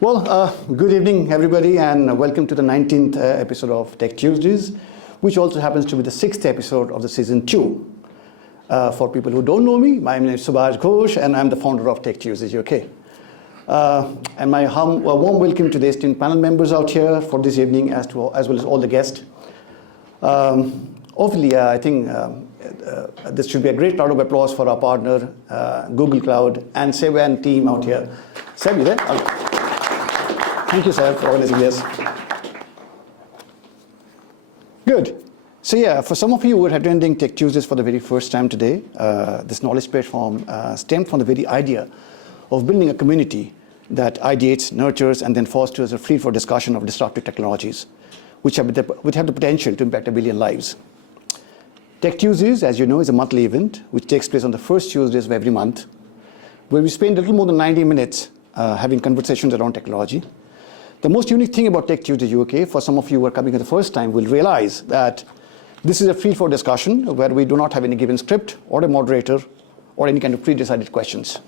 Well, good evening, everybody, and welcome to the 19th episode of Tech Tuesdays, which also happens to be the 6th episode of the season 2. For people who don't know me, my name is Subhash Ghosh, and I'm the founder of Tech Tuesdays UK. And my warm welcome to the esteemed panel members out here for this evening, as well as all the guests. Hopefully, I think this should be a great round of applause for our partner, Google Cloud, and Seb and team out here. Seb, you there? Thank you, Seb, for organizing this. Good. So yeah, for some of you who are attending Tech Tuesdays for the very first time today, this knowledge platform stemmed from the very idea of building a community that ideates, nurtures, and then fosters a free for discussion of disruptive technologies, which have the potential to impact 1 billion lives. Tech Tuesdays, as you know, is a monthly event which takes place on the first Tuesdays of every month, where we spend a little more than 90 minutes having conversations around technology. The most unique thing about Tech Tuesdays UK, for some of you who are coming for the first time, will realize that this is a free-for discussion where we do not have any given script or a moderator or any kind of pre-decided questions.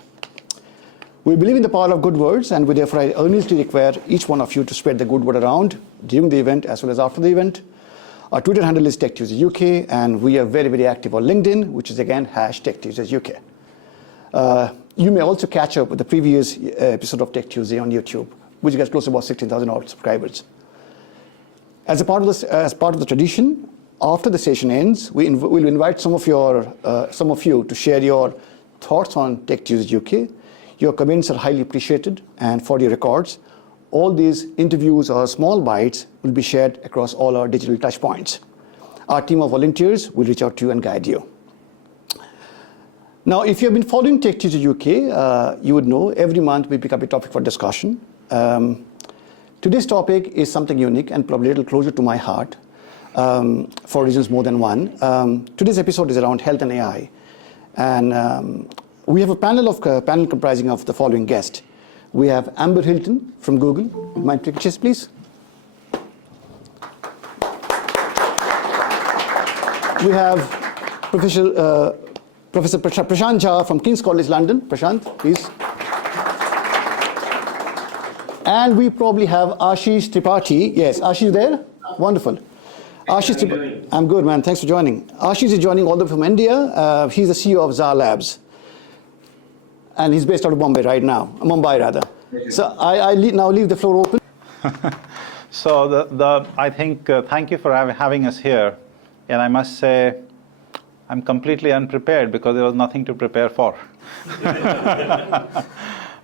We believe in the power of good words, and we therefore earnestly require each one of you to spread the good word around during the event as well as after the event. Our Twitter handle is Tech Tuesdays UK, and we are very, very active on LinkedIn, which is again #Tech Tuesdays UK. You may also catch up with the previous episode of Tech Tuesday on YouTube, which gets close to about 16,000 odd subscribers. As part of the tradition, after the session ends, we'll invite some of you to share your thoughts on Tech Tuesdays UK. Your comments are highly appreciated, and for your records, all these interviews or small bites will be shared across all our digital touchpoints. Our team of volunteers will reach out to you and guide you. Now, if you have been following Tech Tuesdays UK, you would know every month we pick up a topic for discussion. Today's topic is something unique and probably a little closer to my heart for reasons more than one. Today's episode is around health and AI. And we have a panel comprising of the following guests. We have Amber Hilton from Google. Mind taking chairs, please? We have Professor Prashant Jha from King's College London. Prashant, please. And we probably have Ashish Tripathi. Yes, Ashish there? Wonderful. Ashish, I'm good, man. Thanks for joining. Ashish is joining all the way from India. He's the CEO of Zaa Labs. And he's based out of Mumbai right now. Mumbai, rather. So I now leave the floor open. So I think, thank you for having us here. And I must say, I'm completely unprepared because there was nothing to prepare for.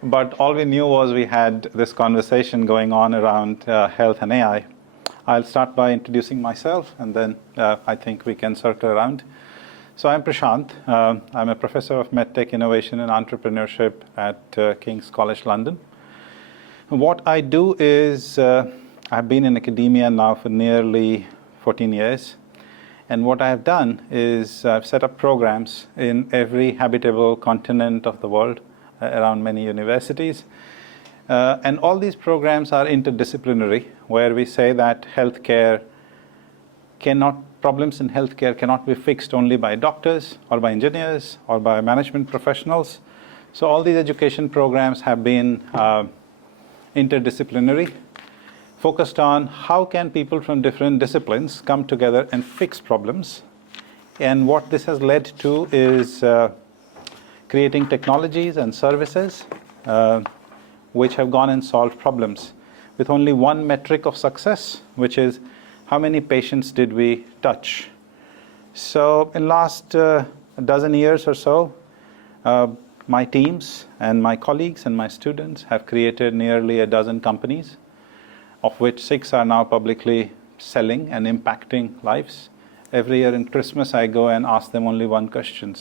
But all we knew was we had this conversation going on around health and AI. I'll start by introducing myself, and then I think we can circle around. So I'm Prashant. I'm a professor of MedTech Innovation and Entrepreneurship at King's College London. What I do is, I've been in academia now for nearly 14 years. And what I have done is I've set up programs in every habitable continent of the world around many universities. And all these programs are interdisciplinary, where we say that problems in healthcare cannot be fixed only by doctors or by engineers or by management professionals. So all these education programs have been interdisciplinary, focused on how can people from different disciplines come together and fix problems. And what this has led to is creating technologies and services which have gone and solved problems with only one metric of success, which is how many patients did we touch. So in last a dozen years or so, my teams and my colleagues and my students have created nearly a dozen companies, of which 6 are now publicly selling and impacting lives. Every year in Christmas, I go and ask them only one question.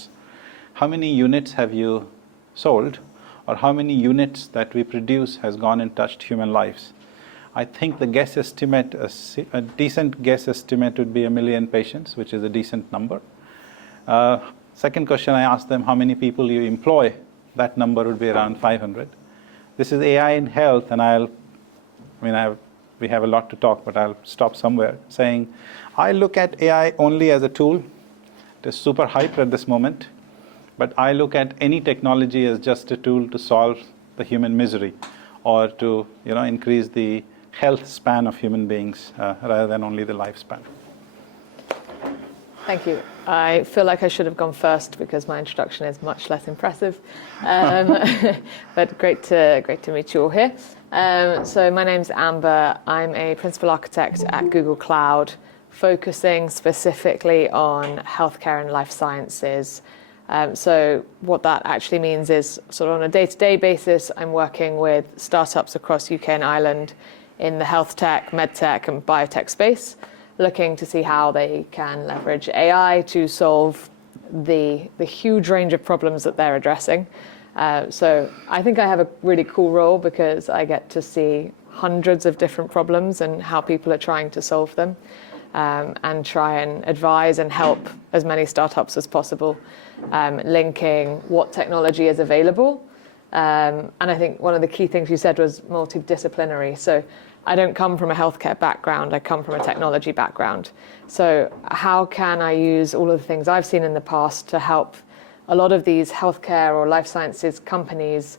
How many units have you sold? Or how many units that we produce has gone and touched human lives? I think the guess estimate, a decent guess estimate would be 1 million patients, which is a decent number. Second question, I asked them how many people you employ. That number would be around 500. This is AI in health, and we have a lot to talk, but I'll stop somewhere saying, I look at AI only as a tool. It is super hyped at this moment, but I look at any technology as just a tool to solve the human misery, or to increase the health span of human beings rather than only the lifespan. Thank you. I feel like I should have gone first because my introduction is much less impressive. But great to meet you all here. So my name's Amber. I'm a principal architect at Google Cloud, focusing specifically on healthcare and life sciences. So what that actually means is sort of on a day-to-day basis, I'm working with startups across UK and Ireland in the health tech, med tech and biotech space, looking to see how they can leverage AI to solve the huge range of problems that they're addressing. So I think I have a really cool role because I get to see hundreds of different problems and how people are trying to solve them, and try and advise and help as many startups as possible, linking what technology is available. And I think one of the key things you said was multidisciplinary. So I don't come from a healthcare background, I come from a technology background. So how can I use all of the things I've seen in the past to help a lot of these healthcare or life sciences companies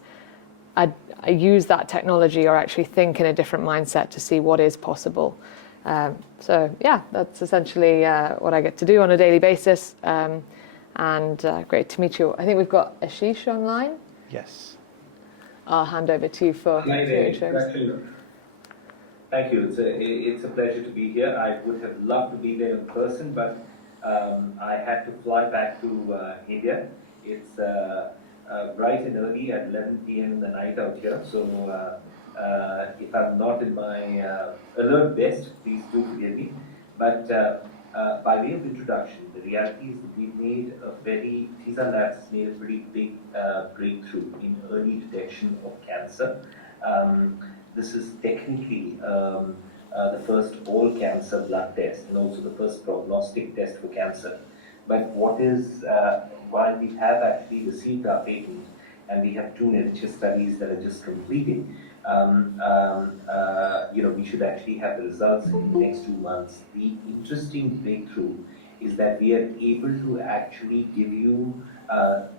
I use that technology or actually think in a different mindset to see what is possible. So yeah, that's essentially what I get to do on a daily basis. And great to meet you. I think we've got Ashish online. Yes. I'll hand over to you for your intros. Thank you. It's a pleasure to be here. I would have loved to be there in person, but I had to fly back to India. It's bright and early at 11 p.m. in the night out here. So if I'm not in my alert best, please do forgive me. But by way of introduction, the reality is that TISA Labs has made a pretty big breakthrough in early detection of cancer. This is technically the first all-cancer blood test and also the first prognostic test for cancer. But while we have actually received our patent and we have 2 NHS studies that are just completing, we should actually have the results in the next 2 months. The interesting breakthrough is that we are able to actually give you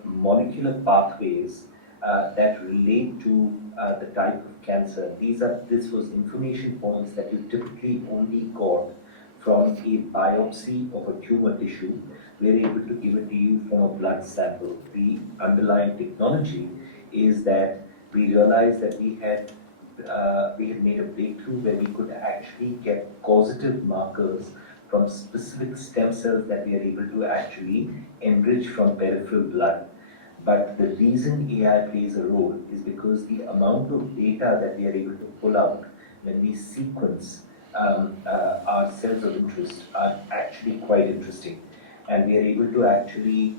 molecular pathways that relate to the type of cancer. This was information points that you typically only got from a biopsy of a tumor tissue. We're able to give it to you from a blood sample. The underlying technology is that we realized that we had made a breakthrough where we could actually get causative markers from specific stem cells that we are able to actually enrich from peripheral blood. But the reason AI plays a role is because the amount of data that we are able to pull out when we sequence our cells of interest are actually quite interesting. And we are able to actually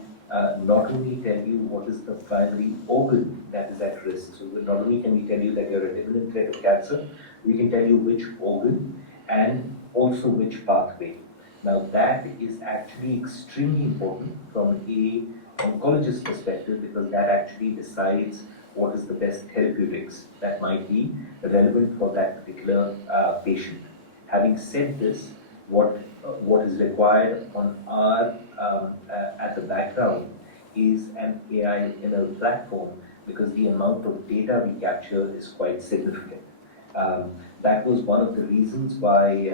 not only tell you what is the primary organ that is at risk, so not only can we tell you that you're at imminent threat of cancer, we can tell you which organ and also which pathway. Now that is actually extremely important from a oncologist perspective because that actually decides what is the best therapeutics that might be relevant for that particular patient. Having said this, what is required on our at the background is an AI ML platform because the amount of data we capture is quite significant. That was one of the reasons why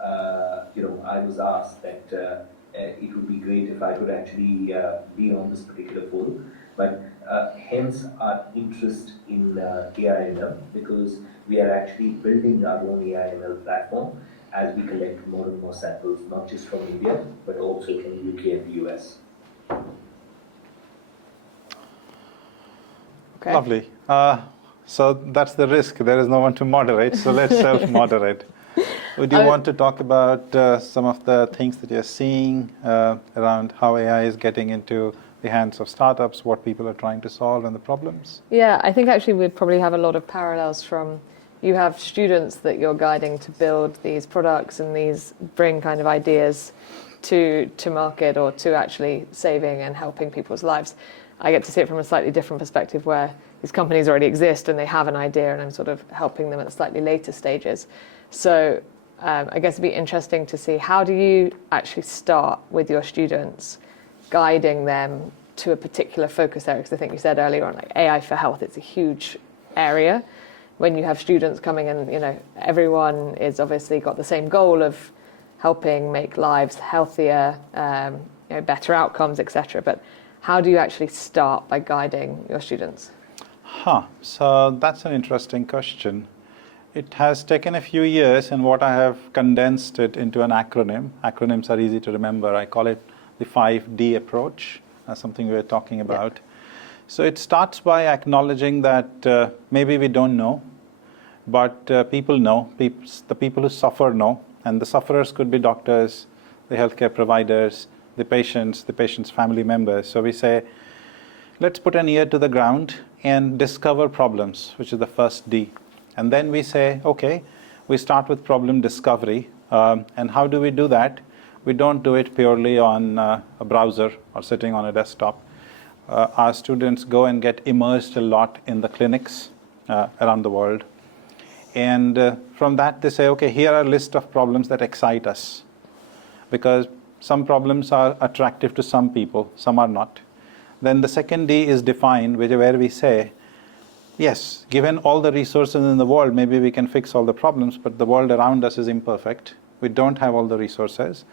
I was asked that it would be great if I could actually be on this particular forum. But hence our interest in AI/ML because we are actually building our own AI/ML platform as we collect more and more samples, not just from India, but also from UK and the US. Okay. Lovely. So that's the risk. There is no one to moderate, so let's self-moderate. Would you want to talk about some of the things that you're seeing around how AI is getting into the hands of startups, what people are trying to solve and the problems? Yeah, I think actually we probably have a lot of parallels from you have students that you're guiding to build these products and these bring kind of ideas to market or to actually saving and helping people's lives. I get to see it from a slightly different perspective where these companies already exist and they have an idea and I'm sort of helping them at slightly later stages. So I guess it'd be interesting to see how do you actually start with your students, guiding them to a particular focus area, because I think you said earlier on like AI for health, it's a huge area when you have students coming and, you know, everyone is obviously got the same goal of helping make lives healthier, you know, better outcomes, etc. But how do you actually start by guiding your students? So that's an interesting question. It has taken a few years, and what I have condensed it into an acronym. Acronyms are easy to remember. I call it the 5D approach. That's something we were talking about. Yeah. So it starts by acknowledging that maybe we don't know, but people know. The people who suffer know, and the sufferers could be doctors, the healthcare providers, the patients' family members. So we say, let's put an ear to the ground and discover problems, which is the first D. And then we say, okay, we start with problem discovery. And how do we do that? We don't do it purely on a browser or sitting on a desktop. Our students go and get immersed a lot in the clinics around the world. And from that, they say, okay, here are a list of problems that excite us. Because some problems are attractive to some people, some are not. Then the second D is define, where we say, yes, given all the resources in the world, maybe we can fix all the problems, but the world around us is imperfect. We don't have all the resources.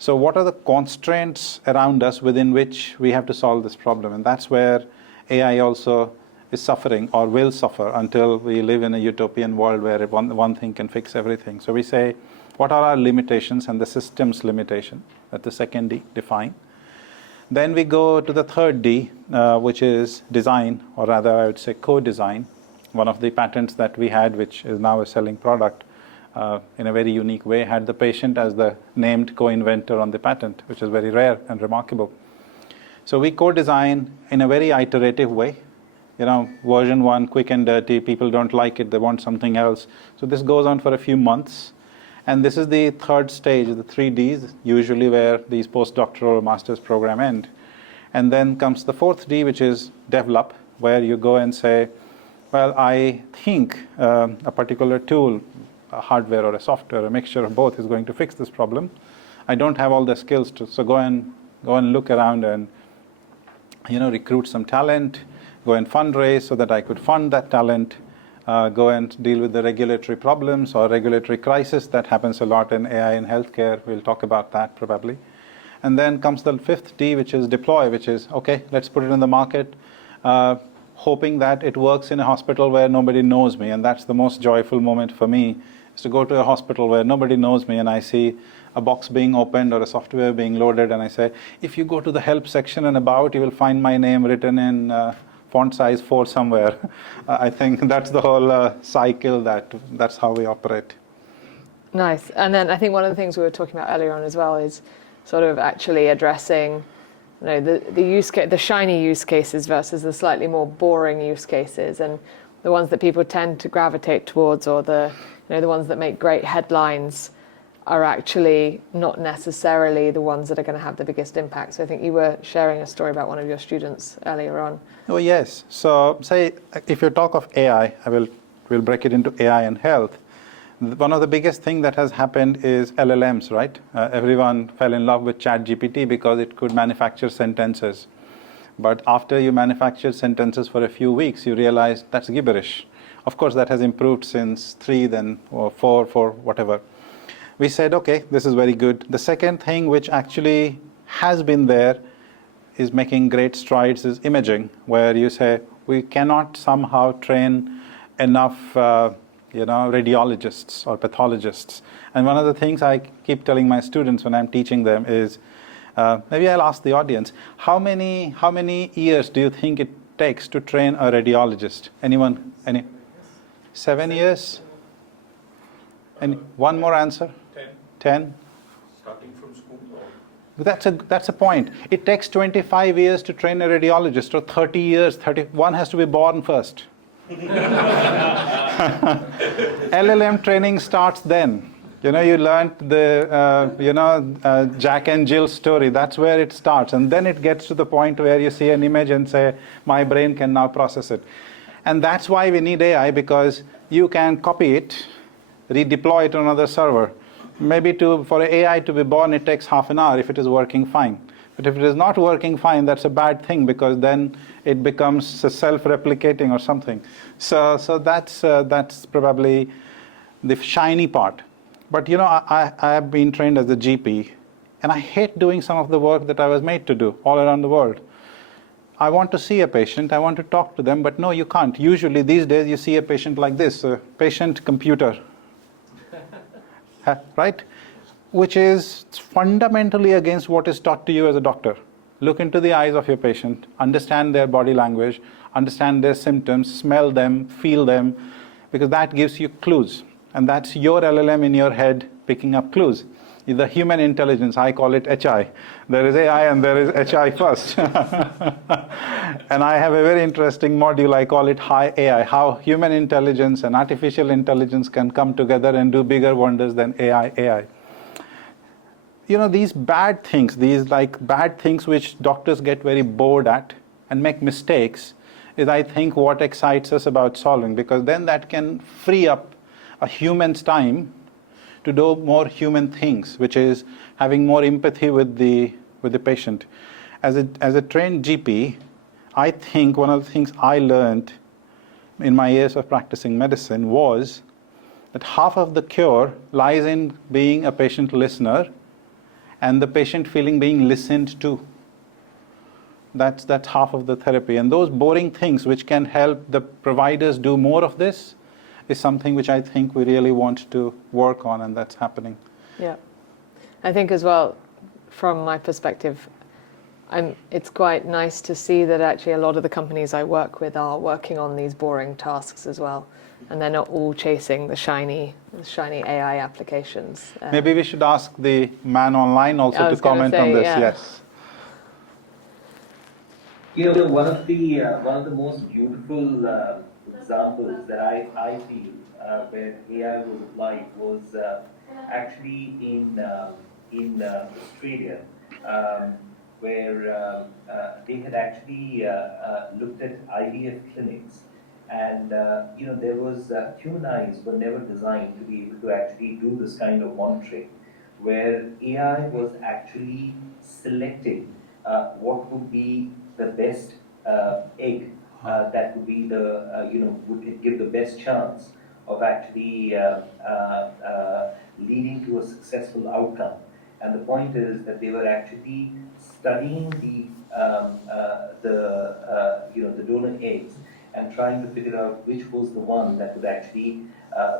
So what are the constraints around us within which we have to solve this problem? And that's where AI also is suffering or will suffer until we live in a utopian world where one thing can fix everything. So we say, what are our limitations and the system's limitation? That's the second D, define. Then we go to the third D, which is design, or rather I would say co-design. One of the patents that we had, which is now a selling product, in a very unique way, had the patient as the named co-inventor on the patent, which is very rare and remarkable. So we co-design in a very iterative way. You know, version 1, quick and dirty, people don't like it, they want something else. So this goes on for a few months. And this is the third stage, the 3Ds, usually where these postdoctoral or master's program end. And then comes the fourth D, which is develop, where you go and say, well, I think a particular tool, a hardware or a software, a mixture of both is going to fix this problem. I don't have all the skills to, so go and look around and, you know, recruit some talent, go and fundraise so that I could fund that talent, go and deal with the regulatory problems or regulatory crisis that happens a lot in AI and healthcare. We'll talk about that probably. And then comes the fifth D, which is deploy, which is, okay, let's put it in the market, hoping that it works in a hospital where nobody knows me. And that's the most joyful moment for me, is to go to a hospital where nobody knows me and I see a box being opened or a software being loaded and I say, if you go to the help section and about, you will find my name written in font size 4 somewhere. I think that's the whole cycle, that's how we operate. Nice. And then I think one of the things we were talking about earlier on as well is sort of actually addressing, you know, the use case, the shiny use cases versus the slightly more boring use cases, and the ones that people tend to gravitate towards, or the ones that make great headlines are actually not necessarily the ones that are going to have the biggest impact. So I think you were sharing a story about one of your students earlier on. Oh, yes. So say, if you talk of AI, we'll break it into AI and health. One of the biggest thing that has happened is LLMs, right? Everyone fell in love with ChatGPT because it could manufacture sentences. But after you manufacture sentences for a few weeks, you realize that's gibberish. Of course, that has improved since 3, then or 4, whatever. We said, okay, this is very good. The second thing which actually has been there is making great strides is imaging, where you say we cannot somehow train enough radiologists or pathologists. And one of the things I keep telling my students when I'm teaching them is, maybe I'll ask the audience, how many years do you think it takes to train a radiologist? Anyone? 7 years? And one more answer? 10? Starting from school? Or? That's a point. It takes 25 years to train a radiologist, or 30 years. One has to be born first. LLM training starts then. You know, you learned the Jack and Jill story. That's where it starts. And then it gets to the point where you see an image and say, my brain can now process it. And that's why we need AI, because you can copy it, redeploy it on another server. Maybe for AI to be born, it takes half an hour if it is working fine. But if it is not working fine, that's a bad thing, because then it becomes self-replicating or something. So that's probably the shiny part. But I have been trained as a GP, and I hate doing some of the work that I was made to do all around the world. I want to see a patient, I want to talk to them, but no, you can't. Usually these days you see a patient like this, a patient computer, right? Which is fundamentally against what is taught to you as a doctor. Look into the eyes of your patient, understand their body language, understand their symptoms, smell them, feel them, because that gives you clues. And that's your LLM in your head picking up clues. The human intelligence, I call it HI. There is AI and there is HI first. And I have a very interesting module, I call it High AI, how human intelligence and artificial intelligence can come together and do bigger wonders than AI. These bad things, bad things which doctors get very bored at and make mistakes, is I think what excites us about solving, because then that can free up a human's time to do more human things, which is having more empathy with the patient. As a trained GP, I think one of the things I learned in my years of practicing medicine was that half of the cure lies in being a patient listener and the patient feeling being listened to. That's half of the therapy. And those boring things which can help the providers do more of this is something which I think we really want to work on, and that's happening. Yeah. I think as well, from my perspective, it's quite nice to see that actually a lot of the companies I work with are working on these boring tasks as well. And they're not all chasing the shiny AI applications. Maybe we should ask the man online also to comment on this. Yeah. Yes. One of the most beautiful examples that I feel where AI was applied was actually in Australia, where they had actually looked at IVF clinics, and there was human eyes were never designed to be able to actually do this kind of monitoring, where AI was actually selecting what would be the best egg that would be would give the best chance of actually leading to a successful outcome. And the point is that they were actually studying the donor eggs and trying to figure out which was the one that would actually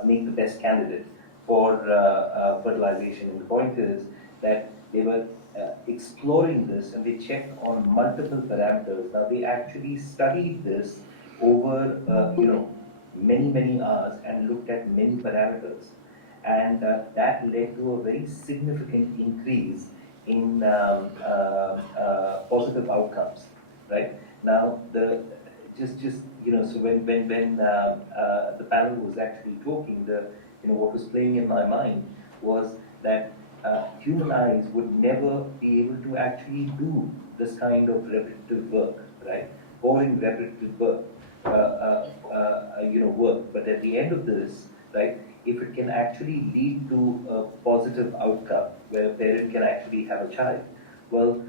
make the best candidate for fertilization. And the point is that they were exploring this, and they checked on multiple parameters. Now they actually studied this over many hours and looked at many parameters, and that led to a very significant increase in positive outcomes. Right now, so when the panel was actually talking, what was playing in my mind was that human eyes would never be able to actually do this kind of repetitive work, right? Boring repetitive work, work. But at the end of this, right, if it can actually lead to a positive outcome where a parent can actually have a child, well,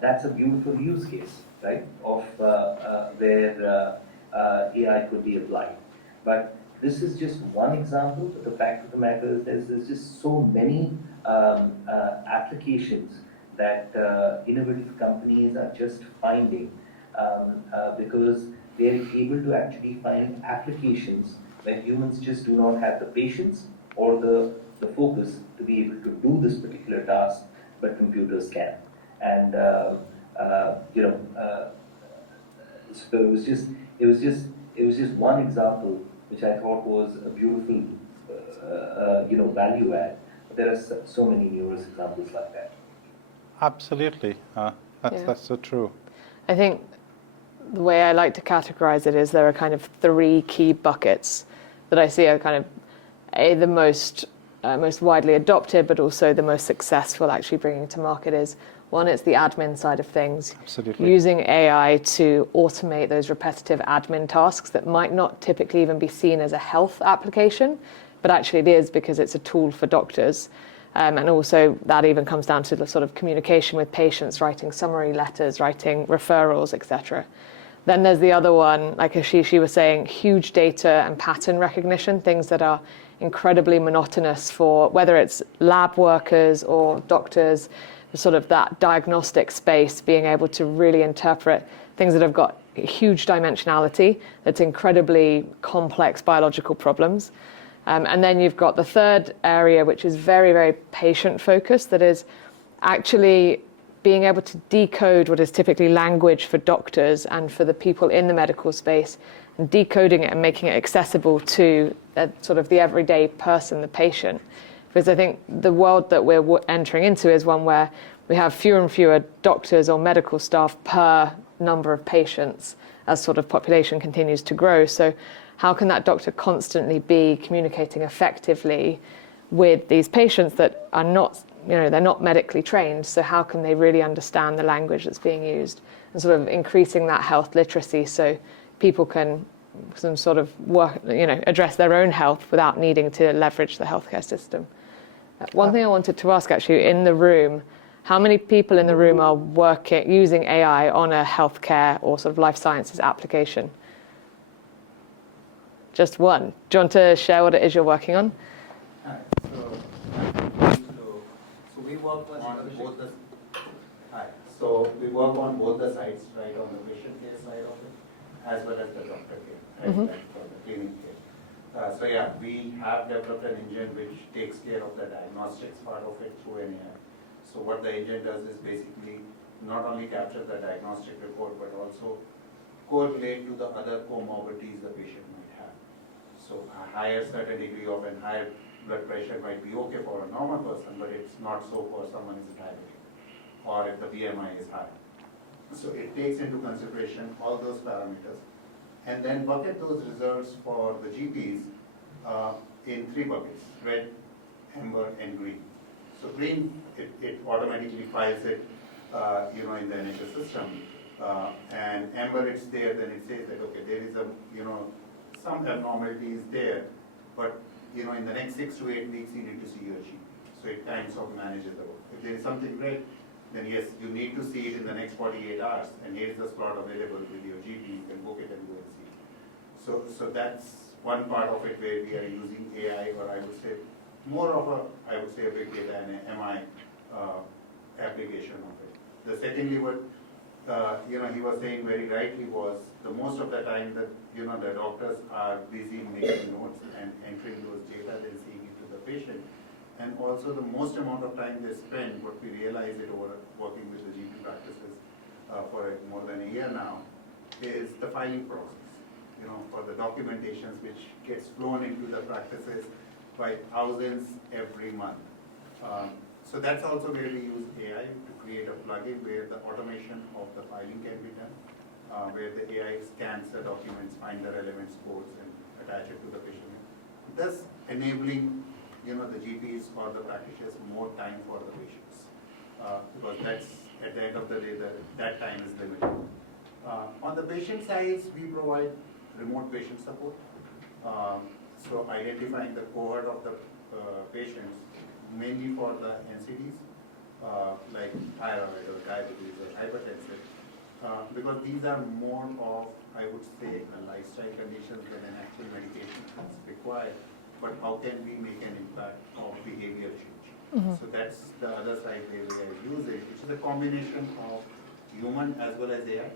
that's a beautiful use case, right, of where AI could be applied. But this is just one example. But the fact of the matter is there's just so many applications that innovative companies are just finding because they're able to actually find applications where humans just do not have the patience or the focus to be able to do this particular task, but computers can. And so it was just one example which I thought was a beautiful value add. But there are so many numerous examples like that. Absolutely, that's so true. I think the way I like to categorize it is there are kind of three key buckets that I see are kind of the most widely adopted, but also the most successful actually bringing to market is, one, it's the admin side of things. Absolutely. Using AI to automate those repetitive admin tasks that might not typically even be seen as a health application, but actually it is because it's a tool for doctors. And also that even comes down to the sort of communication with patients, writing summary letters, writing referrals, etc. Then there's the other one, like Ashish was saying, huge data and pattern recognition, things that are incredibly monotonous for whether it's lab workers or doctors, sort of that diagnostic space, being able to really interpret things that have got huge dimensionality, that's incredibly complex biological problems. And then you've got the third area, which is very, very patient-focused, that is actually being able to decode what is typically language for doctors and for the people in the medical space, and decoding it and making it accessible to sort of the everyday person, the patient. Because I think the world that we're entering into is one where we have fewer and fewer doctors or medical staff per number of patients as sort of population continues to grow. So how can that doctor constantly be communicating effectively with these patients that are not, they're not medically trained, so how can they really understand the language that's being used, and sort of increasing that health literacy so people can sort of work, address their own health without needing to leverage the healthcare system. One thing I wanted to ask, actually, in the room, how many people in the room are using AI on a healthcare or sort of life sciences application? Just one. Do you want to share what it is you're working on? So we work on both the we work on both the sides, right, on the patient care side of it, as well as the doctor care, right, like for the clinic care. So yeah, we have developed an engine which takes care of the diagnostics part of it through an AI. So what the engine does is basically not only capture the diagnostic report, but also correlate to the other comorbidities the patient might have. So a higher certain degree of and higher blood pressure might be okay for a normal person, but it's not so for someone who is diabetic, or if the BMI is high. So it takes into consideration all those parameters, and then bucket those results for the GPs in 3 buckets: red, amber, and green. So green, it automatically files it, in the NHS system, and amber, it's there. Then it says that okay, there is some abnormality is there, but in the next 6 to 8 weeks you need to see your GP. So it kind of manages the work. If there is something red, then yes, you need to see it in the next 48 hours, and here's the slot available with your GP. You can book it and go and see it. So that's one part of it where we are using AI, or I would say more of a big data and an MI application of it. The secondly, what he was saying very rightly was the most of the time that the doctors are busy making notes and entering those data, then seeing it to the patient. And also the most amount of time they spend, what we realize it over working with the GP practices for more than a year now, is the filing process. For the documentations which gets flown into the practices by thousands every month. So that's also where we use AI to create a plugin where the automation of the filing can be done, where the AI scans the documents, find the relevant scores, and attach it to the patient. Thus enabling the GPs or the practitioners more time for the patients, because that's at the end of the day that time is limited. On the patient side, we provide remote patient support. So identifying the cohort of the patients, mainly for the NCDs, like thyroid or diabetes or hypertension, because these are more of, I would say, a lifestyle conditions than an actual medication that's required. But how can we make an impact of behavior change? So that's the other side where we use it, which is a combination of human as well as AI.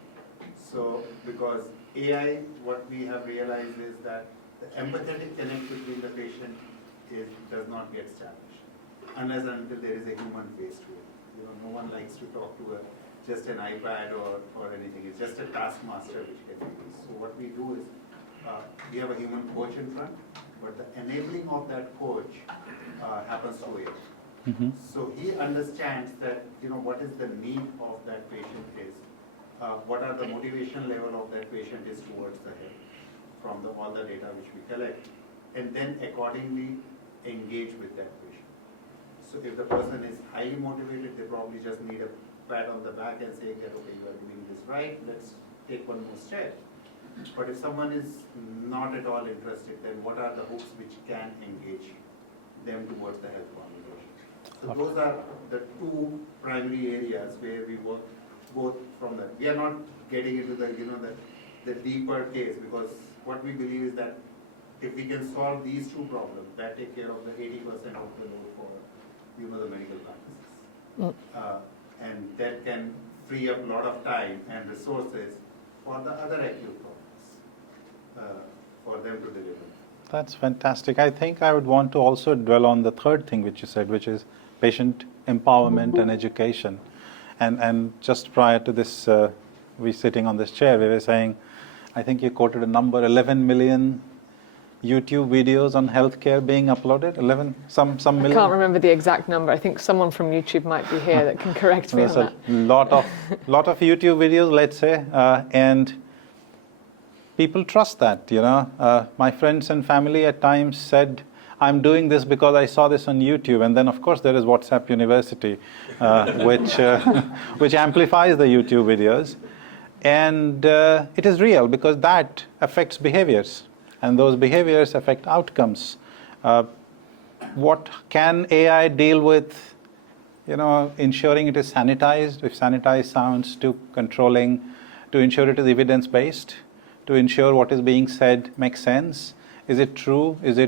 So because AI, what we have realized is that the empathetic connect between the patient does not get established unless and until there is a human face to it. No one likes to talk to just an iPad or anything. It's just a taskmaster which can be used. So what we do is we have a human coach in front, but the enabling of that coach happens through AI. So he understands that what is the need of that patient is, what are the motivation level of that patient is towards the health from all the data which we collect, and then accordingly engage with that patient. So if the person is highly motivated, they probably just need a pat on the back and say that okay, you are doing this right, let's take one more step. But if someone is not at all interested, then what are the hooks which can engage them towards the health conversation? So those are the two primary areas where we work both from that. We are not getting into the, the deeper case, because what we believe is that if we can solve these two problems, that take care of the 80% of the load for, the medical practices. And that can free up a lot of time and resources for the other acute problems, for them to deliver. That's fantastic. I think I would want to also dwell on the third thing which you said, which is patient empowerment and education. And just prior to this, we sitting on this chair, we were saying, I think you quoted a number, 11 million YouTube videos on healthcare being uploaded. 11, some million. I can't remember the exact number. I think someone from YouTube might be here that can correct me on There's that. a lot of YouTube videos, let's say, and people trust that. My friends and family at times said, I'm doing this because I saw this on YouTube. And then, of course, there is WhatsApp University, which amplifies the YouTube videos. And it is real, because that affects behaviors. And those behaviors affect outcomes. What can AI deal with? Ensuring it is sanitized, if sanitized sounds too controlling, to ensure it is evidence-based, to ensure what is being said makes sense. Is it true? Is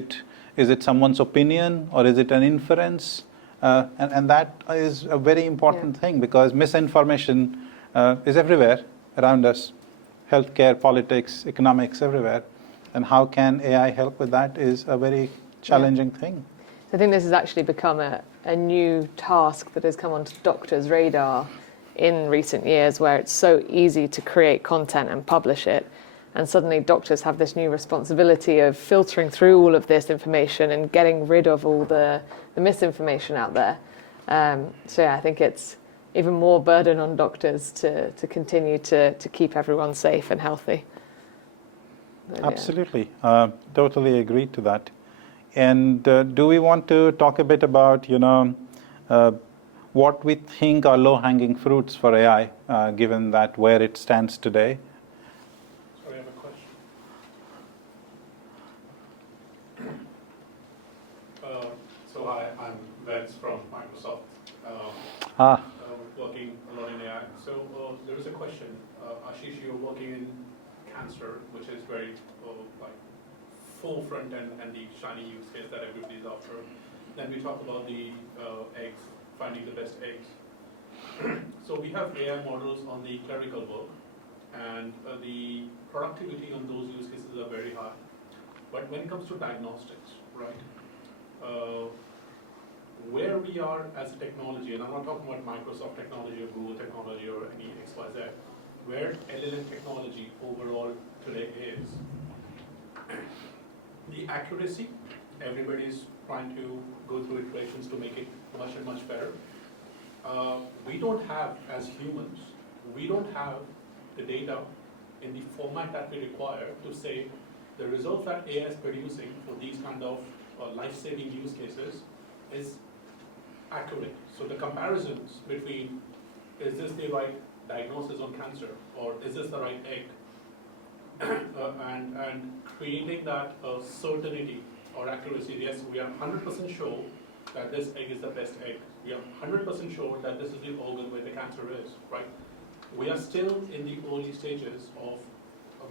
it someone's opinion, or is it an inference? And that is a very important thing, because misinformation is everywhere around us. Healthcare, politics, economics, everywhere. And how can AI help with that is a very challenging thing. I think this has actually become a new task that has come onto doctors' radar in recent years, where it's so easy to create content and publish it. And suddenly doctors have this new responsibility of filtering through all of this information and getting rid of all the misinformation out there. So I think it's even more burden on doctors to continue to keep everyone safe and healthy. But, Absolutely. Totally agree to that. And do we want to talk a bit about, what we think are low-hanging fruits for AI, given that where it stands today? Sorry, I have a question. So hi, I'm Vance from Microsoft. Working a lot in AI. So there is a question. Ashish, you're working in cancer, which is very forefront and the shiny use case that everybody's after. Then we talk about the eggs, finding the best eggs. So we have AI models on the clerical work, and the productivity on those use cases are very high. But when it comes to diagnostics, right, where we are as a technology, and I'm not talking about Microsoft technology or Google technology or any XYZ, where LLM technology overall today is, the accuracy, everybody's trying to go through iterations to make it much and much better. We don't have, as humans, we don't have the data in the format that we require to say the results that AI is producing for these kind of life-saving use cases is accurate. So the comparisons between, is this the right diagnosis on cancer, or is this the right egg? and creating that certainty or accuracy. Yes, we are 100% sure that this egg is the best egg. We are 100% sure that this is the organ where the cancer is, right? We are still in the early stages of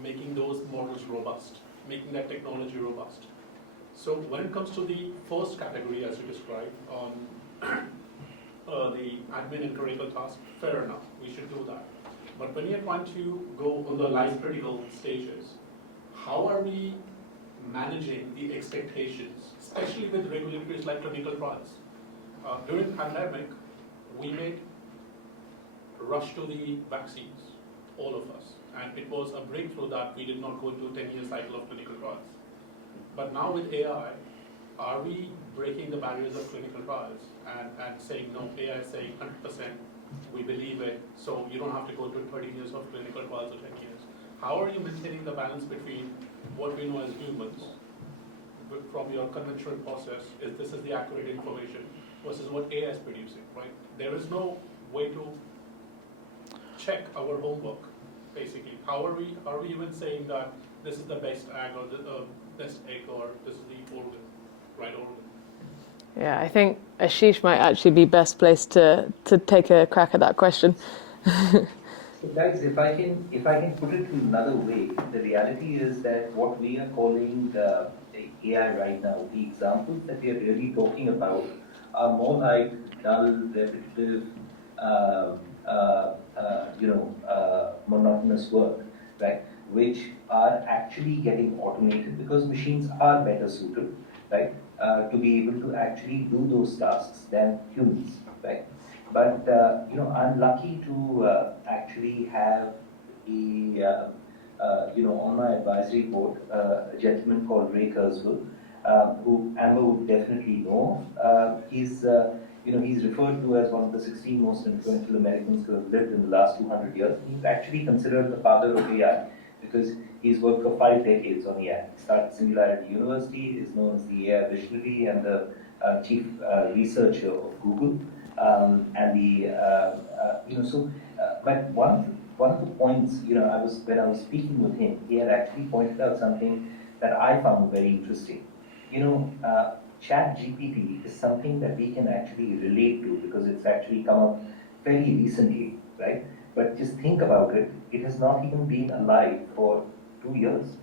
making those models robust, making that technology robust. So when it comes to the first category, as you described, on the admin and clerical task, fair enough, we should do that. But when you're trying to go on the life critical stages, how are we managing the expectations, especially with regulatories like clinical trials? During pandemic, we made rush to the vaccines, all of us. And it was a breakthrough that we did not go into a 10-year cycle of clinical trials. But now with AI, are we breaking the barriers of clinical trials and saying, no, AI is saying 100%, we believe it, so you don't have to go to 30 years of clinical trials or 10 years. How are you maintaining the balance between what we know as humans, from your conventional process, is this is the accurate information, versus what AI is producing, right? There is no way to check our homework, basically. How are we even saying that this is the best egg or the best egg or this is the organ, right organ? Yeah, I think Ashish might actually be best placed to take a crack at that question. So guys, if I can put it in another way, the reality is that what we are calling AI right now, the examples that we are really talking about are more like dull, repetitive, monotonous work, right? Which are actually getting automated because machines are better suited, right, to be able to actually do those tasks than humans, right? But I'm lucky to actually have on my advisory board a gentleman called Ray Kurzweil, who Amber would definitely know. He's referred to as one of the 16 most influential Americans who have lived in the last 200 years. He's actually considered the father of AI because he's worked for 5 decades on AI. He started Singularity University, is known as the AI visionary and the chief researcher of Google. But one of the points, when I was speaking with him, he had actually pointed out something that I found very interesting. Chat GPT is something that we can actually relate to because it's actually come up fairly recently, right? But just think about it, it has not even been alive for 2 years.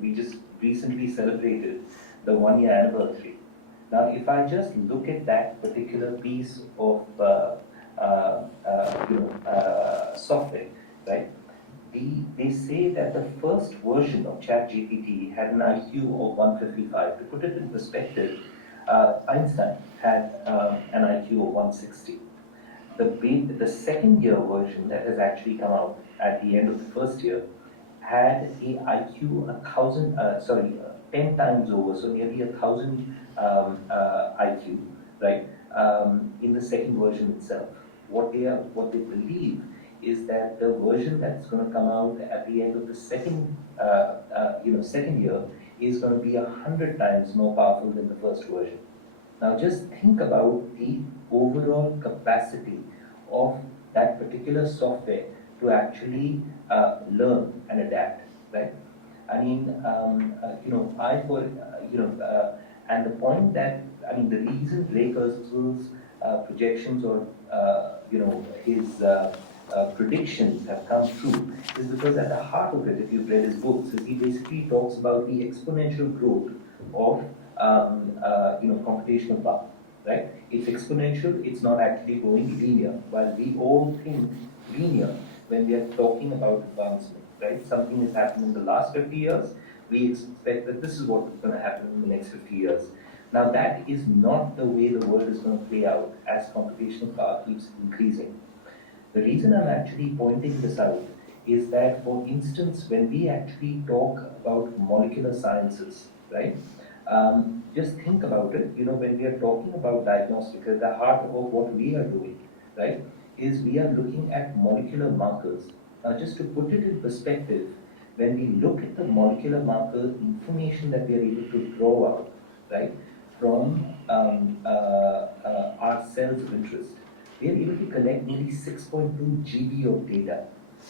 We just recently celebrated the 1 year anniversary. Now, if I just look at that particular piece of software, right? They say that the first version of ChatGPT had an IQ of 155. To put it in perspective, Einstein had an IQ of 160. The second year version that has actually come out at the end of the first year had a IQ 10 times over, so nearly 1,000 IQ, right? In the second version itself. What they believe is that the version that's going to come out at the end of the second year is going to be 100 times more powerful than the first version. Now just think about the overall capacity of that particular software to actually learn and adapt, right? I mean, and the point that, the reason Ray Kurzweil's projections or, his predictions have come true is because at the heart of it, if you've read his books, is he basically talks about the exponential growth of, computational power, right? It's exponential, it's not actually going linear, while we all think linear when we are talking about advancement, right? Something has happened in the last 50 years, we expect that this is what is going to happen in the next 50 years. Now that is not the way the world is going to play out as computational power keeps increasing. The reason I'm actually pointing this out is that, for instance, when we actually talk about molecular sciences, right? Just think about it, when we are talking about diagnostics, at the heart of what we are doing, right, is we are looking at molecular markers. Now, just to put it in perspective, when we look at the molecular marker information that we are able to draw out, right, from our cells of interest, we are able to collect nearly 6.2 GB of data,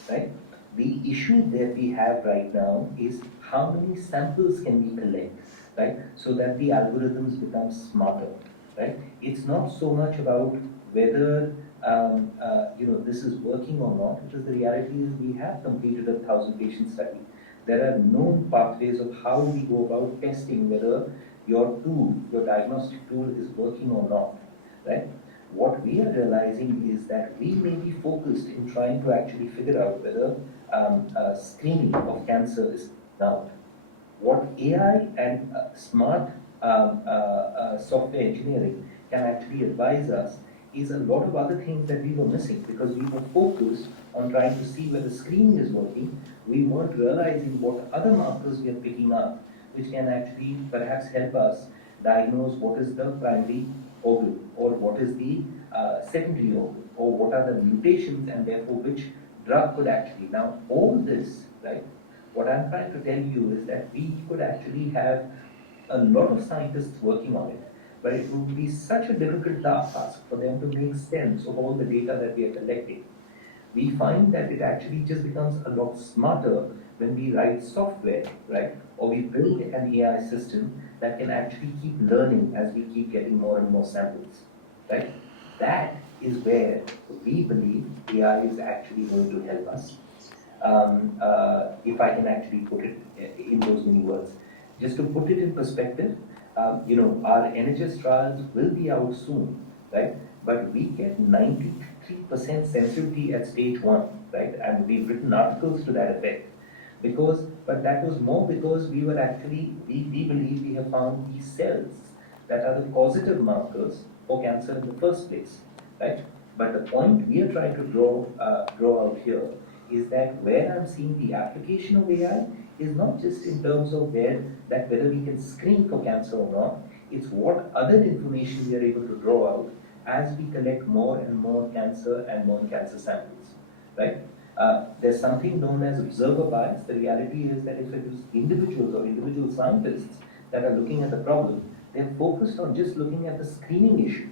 right? The issue that we have right now is how many samples can we collect, right, so that the algorithms become smarter, right? It's not so much about whether this is working or not, because the reality is we have completed a 1,000-patient study. There are known pathways of how we go about testing whether your tool, your diagnostic tool, is working or not, right? What we are realizing is that we may be focused in trying to actually figure out whether screening of cancer is now. What AI and smart software engineering can actually advise us is a lot of other things that we were missing because we were focused on trying to see whether screening is working. We weren't realizing what other markers we are picking up, which can actually perhaps help us diagnose what is the primary organ or what is the secondary organ or what are the mutations and therefore which drug could actually. Now all this, right, what I'm trying to tell you is that we could actually have a lot of scientists working on it, but it would be such a difficult task for them to make sense of all the data that we are collecting. We find that it actually just becomes a lot smarter when we write software, right, or we build an AI system that can actually keep learning as we keep getting more and more samples, right? That is where we believe AI is actually going to help us. If I can actually put it in those many words. Just to put it in perspective, our NHS trials will be out soon, right? But we get 93% sensitivity at stage 1, right? And we've written articles to that effect. But that was more because we believe we have found these cells that are the causative markers for cancer in the first place, right? But the point we are trying to draw out here is that where I'm seeing the application of AI is not just in terms of whether we can screen for cancer or not, it's what other information we are able to draw out as we collect more and more cancer and more cancer samples, right? There's something known as observer bias. The reality is that if it is individuals or individual scientists that are looking at the problem, they're focused on just looking at the screening issue,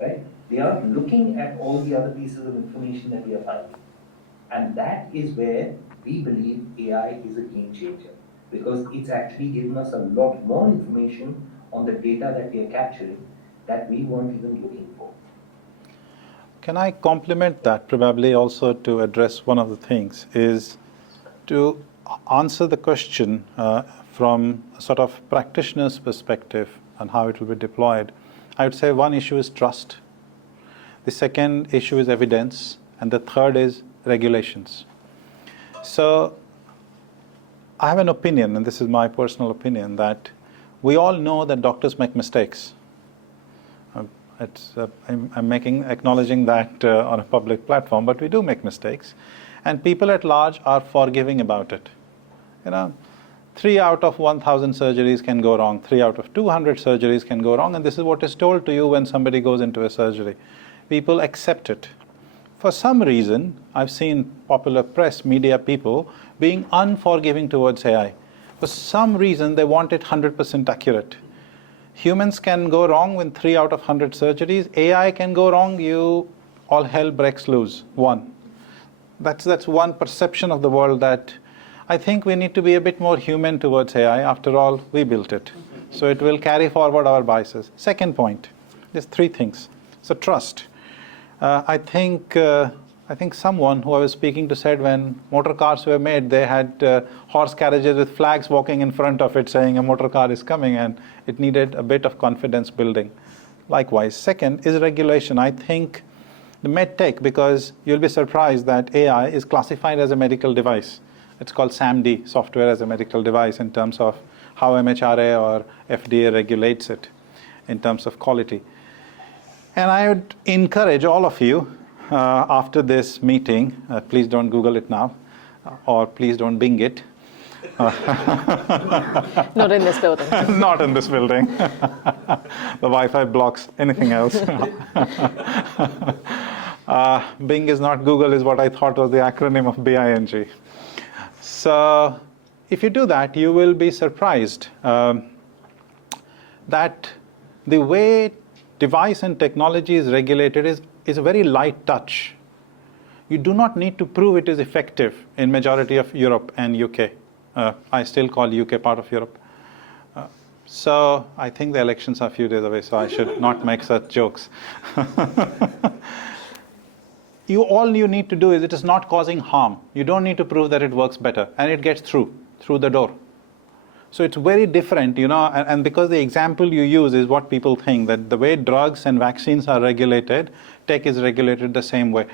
right? They aren't looking at all the other pieces of information that we are finding. And that is where we believe AI is a game changer, because it's actually given us a lot more information on the data that we are capturing that we weren't even looking for. Can I complement that, probably also to address one of the things, is to answer the question from a sort of practitioner's perspective on how it will be deployed. I would say one issue is trust, the second issue is evidence, and the third is regulations. So I have an opinion, and this is my personal opinion, that we all know that doctors make mistakes. I'm acknowledging that on a public platform, but we do make mistakes, and people at large are forgiving about it. 3 out of 1,000 surgeries can go wrong, 3 out of 200 surgeries can go wrong, and this is what is told to you when somebody goes into a surgery. People accept it. For some reason, I've seen popular press, media people being unforgiving towards AI. For some reason, they want it 100% accurate. Humans can go wrong in 3 out of 100 surgeries. AI can go wrong, all hell breaks loose. One. That's one perception of the world that I think we need to be a bit more human towards AI. After all, we built it. So it will carry forward our biases. Second point, there's 3 things. So trust. I think someone who I was speaking to said when motor cars were made, they had horse carriages with flags walking in front of it saying a motor car is coming, and it needed a bit of confidence building. Likewise, second is regulation. I think the medtech, because you'll be surprised that AI is classified as a medical device. It's called SAMD, software as a medical device, in terms of how MHRA or FDA regulates it in terms of quality. And I would encourage all of you, after this meeting, please don't Google it now, or please don't Bing it. Not in this building. Not in this building. The Wi-Fi blocks anything else. Bing is not Google, is what I thought was the acronym of BING. So if you do that, you will be surprised that the way device and technology is regulated is a very light touch. You do not need to prove it is effective in majority of Europe and UK. I still call UK part of Europe. So I think the elections are a few days away, so I should not make such jokes. All you need to do is it is not causing harm. You don't need to prove that it works better, and it gets through the door. So it's very different, and because the example you use is what people think, that the way drugs and vaccines are regulated, tech is regulated the same way.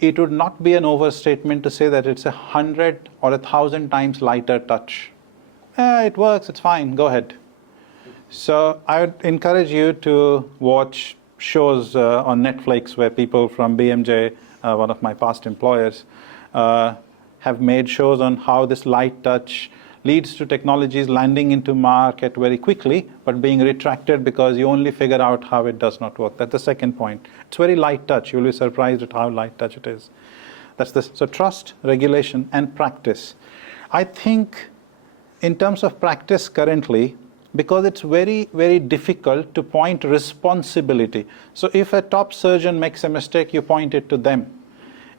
It would not be an overstatement to say that it's 100 or 1,000 times lighter touch. It works, it's fine, go ahead. So I would encourage you to watch shows on Netflix where people from BMJ, one of my past employers, have made shows on how this light touch leads to technologies landing into market very quickly, but being retracted because you only figure out how it does not work. That's the second point. It's very light touch. You'll be surprised at how light touch it is. So trust, regulation, and practice. I think in terms of practice currently, because it's very, very difficult to point responsibility. So if a top surgeon makes a mistake, you point it to them.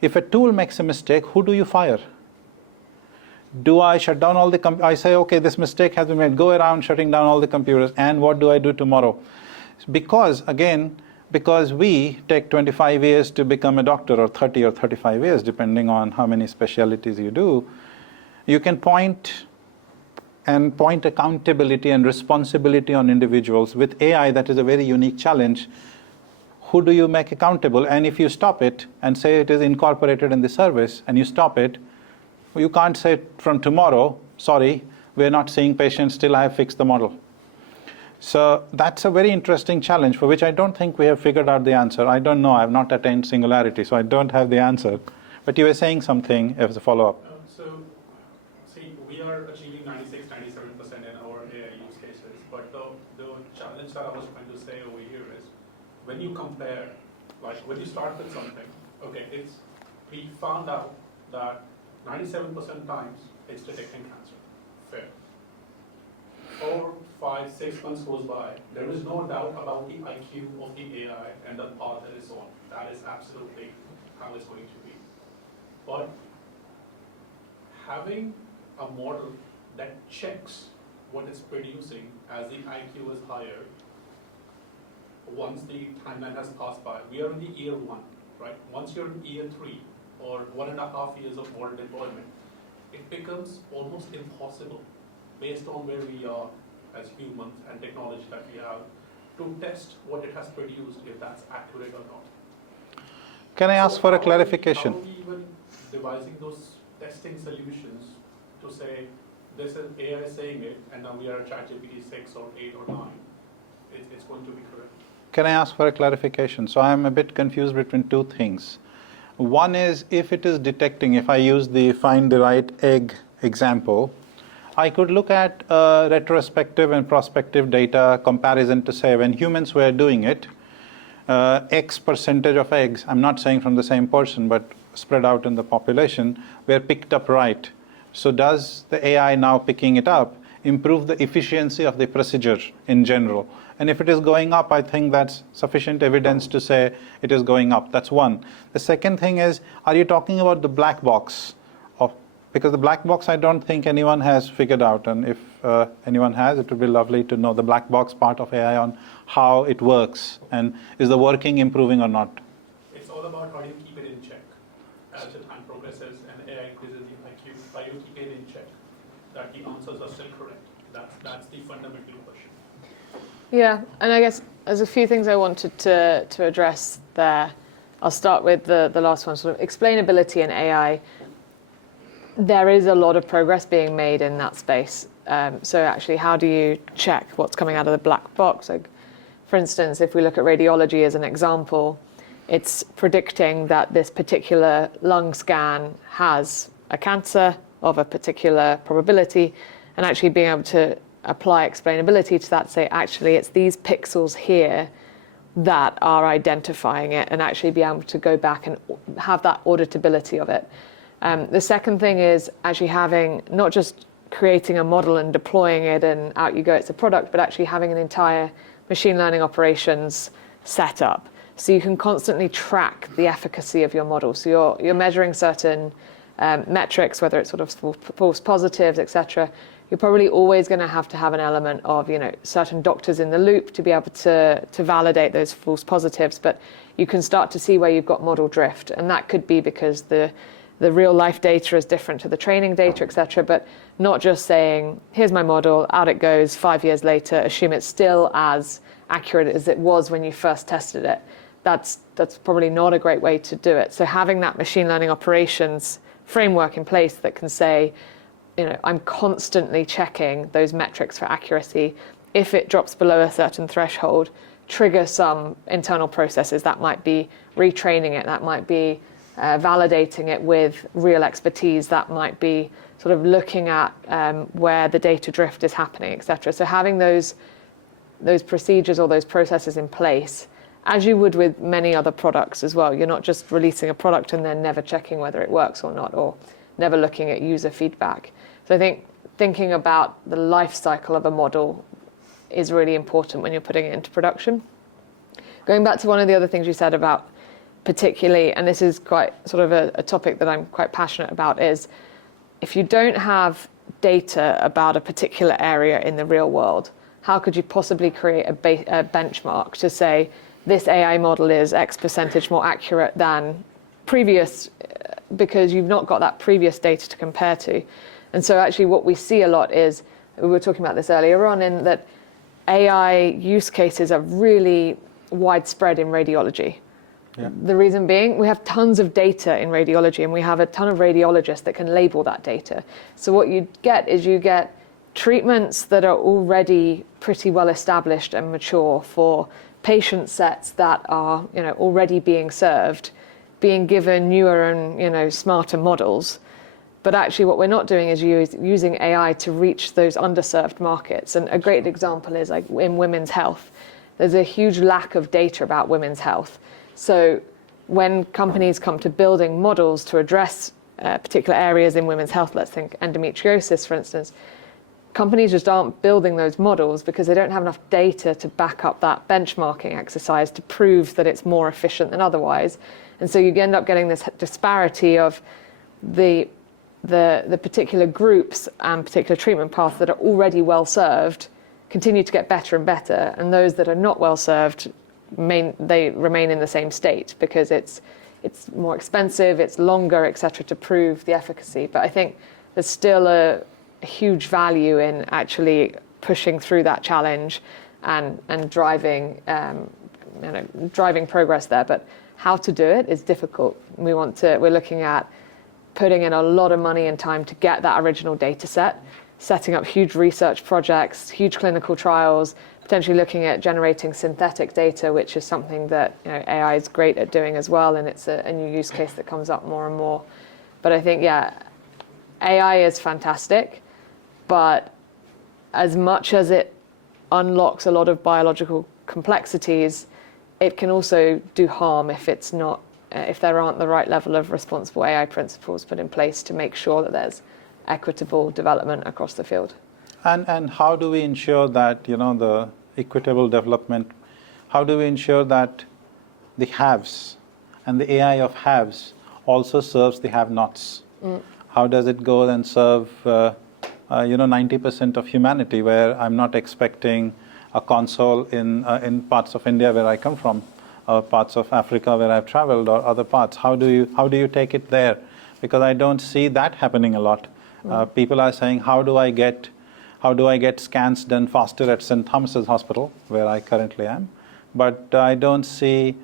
If a tool makes a mistake, who do you fire? Do I shut down all the I say, okay, this mistake has been made, go around shutting down all the computers, and what do I do tomorrow? Because we take 25 years to become a doctor, or 30 or 35 years, depending on how many specialties you do, you can point accountability and responsibility on individuals. With AI, that is a very unique challenge. Who do you make accountable? And if you stop it and say it is incorporated in the service, and you stop it, you can't say from tomorrow, sorry, we're not seeing patients till I have fixed the model. So that's a very interesting challenge for which I don't think we have figured out the answer. I don't know, I have not attained singularity, so I don't have the answer. But you were saying something as a follow-up. We are achieving 96, 97% in our AI use cases, but the challenge that I was trying to say over here is, when you compare, like when you start with something, okay, we found out that 97% times it's detecting cancer, fair. 4, 5, 6 months goes by, there is no doubt about the IQ of the AI and the path that it's on. That is absolutely how it's going to be. But having a model that checks what it's producing as the IQ is higher, once the timeline has passed by, we are in the year 1, right? Once you're in year 3 or 1.5 years of model deployment, it becomes almost impossible, based on where we are as humans and technology that we have, to test what it has produced, if that's accurate or not. Can I ask for a clarification? How are we even devising those testing solutions to say, this is AI saying it, and now we are at ChatGPT 6 or 8 or 9, it's going to be correct? Can I ask for a clarification? So I'm a bit confused between two things. One is, if it is detecting, if I use the find the right egg example, I could look at retrospective and prospective data comparison to say, when humans were doing it, X percentage of eggs, I'm not saying from the same person, but spread out in the population, were picked up right. So does the AI now picking it up improve the efficiency of the procedure in general? And if it is going up, I think that's sufficient evidence to say it is going up. That's one. The second thing is, are you talking about the black box? Because the black box, I don't think anyone has figured out. And if anyone has, it would be lovely to know the black box part of AI on how it works. And is the working improving or not? It's all about how do you keep it in check. As the time progresses and AI increases the IQ, how you keep it in check, that the answers are still correct. That's the fundamental question. Yeah, and I guess there's a few things I wanted to address there. I'll start with the last one, sort of explainability in AI. There is a lot of progress being made in that space. So actually, how do you check what's coming out of the black box? Like, for instance, if we look at radiology as an example, it's predicting that this particular lung scan has a cancer of a particular probability, and actually being able to apply explainability to that, say, actually, it's these pixels here that are identifying it, and actually be able to go back and have that auditability of it. The second thing is actually having, not just creating a model and deploying it and out you go, it's a product, but actually having an entire machine learning operations set up. So you can constantly track the efficacy of your model. So you're measuring certain metrics, whether it's sort of false positives, etc. You're probably always going to have an element of, certain doctors in the loop to be able to validate those false positives. But you can start to see where you've got model drift, and that could be because the real life data is different to the training data, etc. But not just saying, here's my model, out it goes 5 years later, assume it's still as accurate as it was when you first tested it. That's probably not a great way to do it. So having that machine learning operations framework in place that can say, I'm constantly checking those metrics for accuracy. If it drops below a certain threshold, trigger some internal processes. That might be retraining it, that might be validating it with real expertise, that might be sort of looking at where the data drift is happening, etc. So having those procedures or those processes in place, as you would with many other products as well. You're not just releasing a product and then never checking whether it works or not, or never looking at user feedback. So I think thinking about the life cycle of a model is really important when you're putting it into production. Going back to one of the other things you said about, particularly, and this is quite sort of a topic that I'm quite passionate about, is if you don't have data about a particular area in the real world, how could you possibly create a benchmark to say this AI model is X percentage more accurate than previous, because you've not got that previous data to compare to. And so actually what we see a lot is, we were talking about this earlier on, in that AI use cases are really widespread in radiology. Yeah. The reason being, we have tons of data in radiology, and we have a ton of radiologists that can label that data. So what you get is you get treatments that are already pretty well established and mature for patient sets that are, already being served, being given newer and, smarter models. But actually what we're not doing is using AI to reach those underserved markets. And a great example is like in women's health. There's a huge lack of data about women's health. So when companies come to building models to address particular areas in women's health, let's think endometriosis, for instance, companies just aren't building those models because they don't have enough data to back up that benchmarking exercise to prove that it's more efficient than otherwise. And so you end up getting this disparity of the particular groups and particular treatment paths that are already well served continue to get better and better, and those that are not well served, they remain in the same state because it's more expensive, it's longer, etc., to prove the efficacy. But I think there's still a huge value in actually pushing through that challenge and driving driving progress there. But how to do it is difficult. We're looking at putting in a lot of money and time to get that original data set, setting up huge research projects, huge clinical trials, potentially looking at generating synthetic data, which is something that AI is great at doing as well, and it's a new use case that comes up more and more. But I think, AI is fantastic, but as much as it unlocks a lot of biological complexities, it can also do harm if there aren't the right level of responsible AI principles put in place to make sure that there's equitable development across the field. And how do we ensure that, the equitable development, how do we ensure that the haves and the AI of haves also serves the have-nots? How does it go and serve, 90% of humanity, where I'm not expecting a console in parts of India where I come from, or parts of Africa where I've traveled, or other parts? How do you take it there? Because I don't see that happening a lot. People are saying, how do I get scans done faster at St. Thomas's Hospital, where I currently am? But I don't see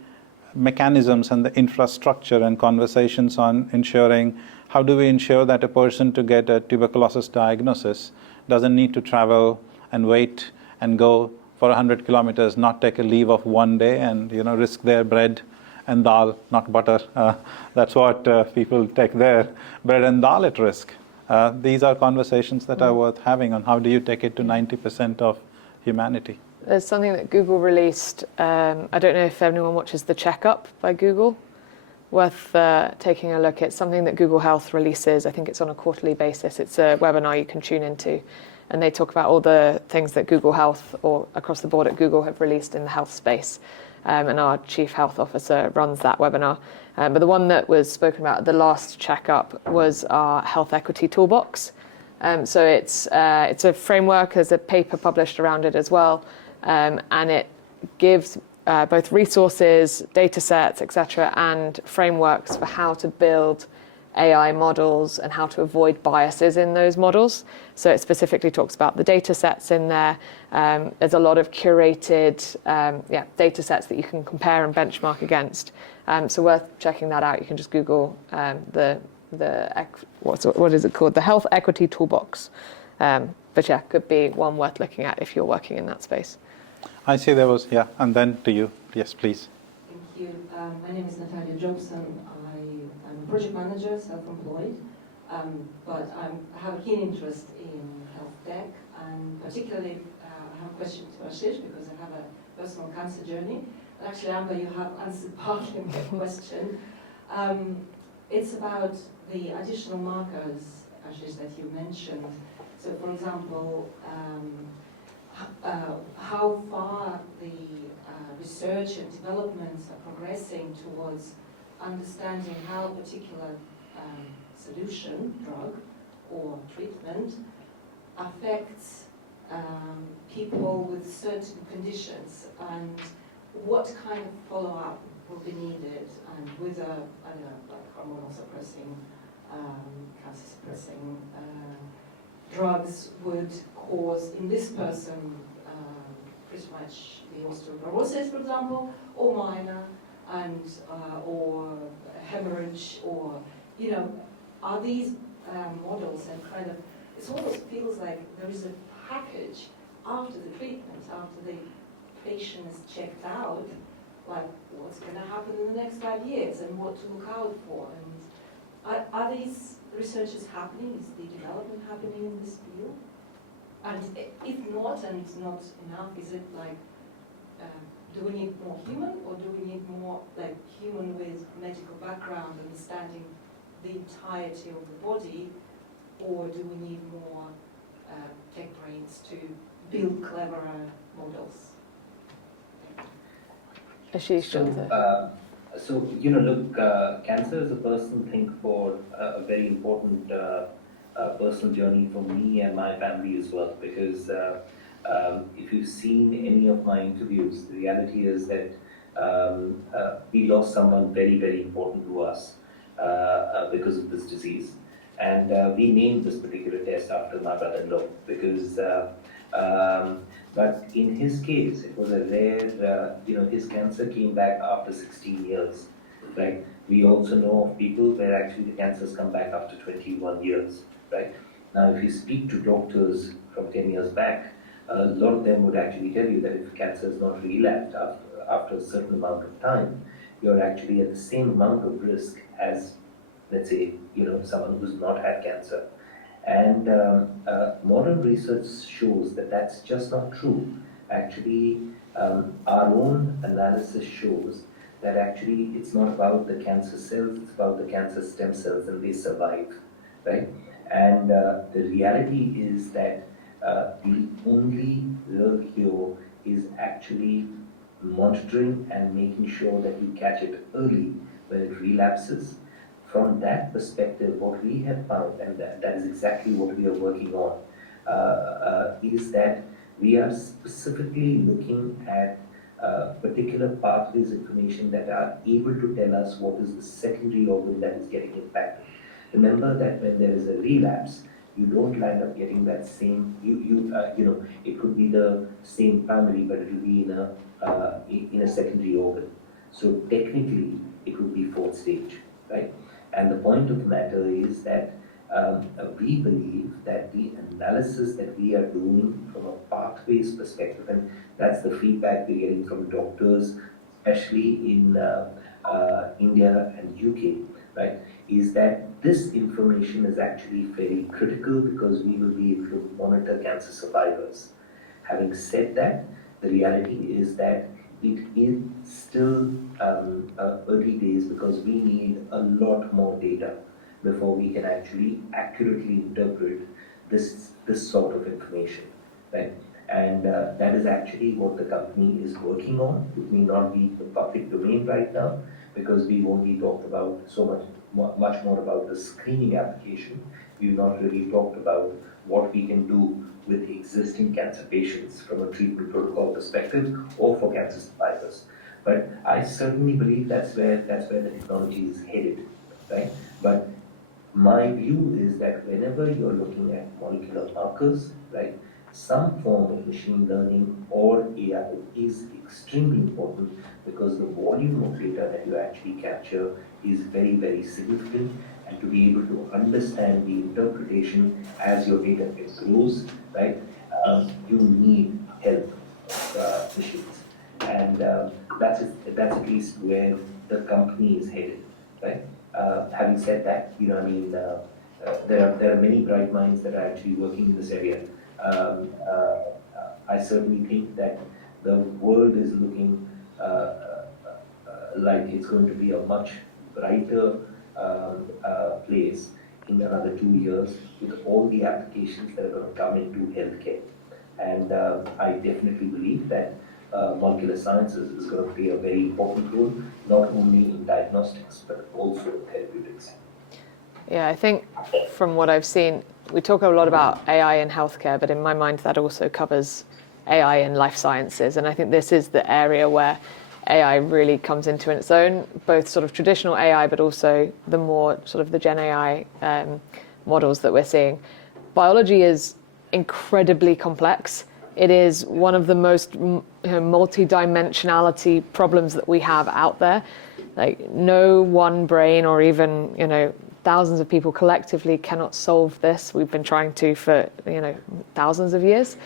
mechanisms and the infrastructure and conversations on ensuring, how do we ensure that a person to get a tuberculosis diagnosis doesn't need to travel and wait and go for 100 kilometers, not take a leave of one day and risk their bread and dal, not butter. That's what people take their bread and dal at risk. These are conversations that are worth having on how do you take it to 90% of humanity. There's something that Google released. I don't know if anyone watches The Checkup by Google. Worth taking a look. It's something that Google Health releases. I think it's on a quarterly basis. It's a webinar you can tune into. And they talk about all the things that Google Health or across the board at Google have released in the health space. And our chief health officer runs that webinar. But the one that was spoken about at the last checkup was our health equity toolbox. So it's a framework. There's a paper published around it as well. And it gives both resources, data sets, etc., and frameworks for how to build AI models and how to avoid biases in those models. So it specifically talks about the data sets in there. There's a lot of curated data sets that you can compare and benchmark against. So worth checking that out. You can just Google what is it called? The Health Equity Toolbox. But could be one worth looking at if you're working in that space. I see there was, and then to you. Yes, please. Thank you. My name is Natalia Jobson. I'm a project manager, self-employed, but I have a keen interest in health tech, and particularly I have a question to Ashish because I have a personal cancer journey. And actually, Amber, you have answered partly my question. It's about the additional markers, Ashish, that you mentioned. So, for example, how far the research and developments are progressing towards understanding how a particular solution, drug, or treatment affects people with certain conditions, and what kind of follow-up will be needed, and whether, I don't know, like hormonal suppressing, cancer suppressing drugs would cause in this person pretty much the osteoporosis, for example, or minor, and or hemorrhage, or, you know, are these models, and kind of, it almost feels like there is a package after the treatment, after the patient is checked out, like what's going to happen in the next 5 years and what to look out for. And are these researches happening? Is the development happening in this field? And if not, and it's not enough, is it like, do we need more human, or do we need more like human with medical background, understanding the entirety of the body, or do we need more tech brains to build cleverer models? Ashish, So, you know, look, cancer is a personal thing for a very important personal journey for me and my family as well, because if you've seen any of my interviews, the reality is that we lost someone very, very important to us because of this disease. And we named this particular test after my brother-in-law, because but in his case, it was a rare, you know, his cancer came back after 16 years, right? We also know of people where actually the cancers come back after 21 years, right? Now, if you speak to doctors from 10 years back, a lot of them would actually tell you that if cancer is not relapsed after a certain amount of time, you're actually at the same amount of risk as, let's say, you know, someone who's not had cancer. And modern research shows that that's just not true. Actually, our own analysis shows that actually it's not about the cancer cells, it's about the cancer stem cells, and they survive, right? And the reality is that the only real cure is actually monitoring and making sure that you catch it early when it relapses. From that perspective, what we have found, and that is exactly what we are working on, is that we are specifically looking at particular pathways information that are able to tell us what is the secondary organ that is getting impacted. Remember that when there is a relapse, you don't land up getting that same, you know, it could be the same primary, but it will be in a secondary organ. So technically, it would be fourth stage, right? And the point of the matter is that we believe that the analysis that we are doing from a pathways perspective, and that's the feedback we're getting from doctors, especially in India and UK, right, is that this information is actually very critical because we will be able to monitor cancer survivors. Having said that, the reality is that it is still early days because we need a lot more data before we can actually accurately interpret this sort of information, right? And that is actually what the company is working on. It may not be the public domain right now because we've only talked about much more about the screening application. We've not really talked about what we can do with existing cancer patients from a treatment protocol perspective or for cancer survivors. But I certainly believe that's where the technology is headed, right? But my view is that whenever you're looking at molecular markers, right, some form of machine learning or AI is extremely important because the volume of data that you actually capture is very, very significant. And to be able to understand the interpretation as your data grows, right, you need help machines. And that's at least where the company is headed, right? Having said that, you know, I mean, there are many bright minds that are actually working in this area. I certainly think that the world is looking like it's going to be a much brighter place in another 2 years with all the applications that are going to come into healthcare. And I definitely believe that molecular sciences is going to play a very important role, not only in diagnostics, but also in therapeutics. Yeah, I think from what I've seen, we talk a lot about AI in healthcare, but in my mind that also covers AI in life sciences. And I think this is the area where AI really comes into its own, both sort of traditional AI, but also the more sort of the Gen AI models that we're seeing. Biology is incredibly complex. It is one of the most multi-dimensionality problems that we have out there. Like no one brain or even, thousands of people collectively cannot solve this. We've been trying to for, thousands of years.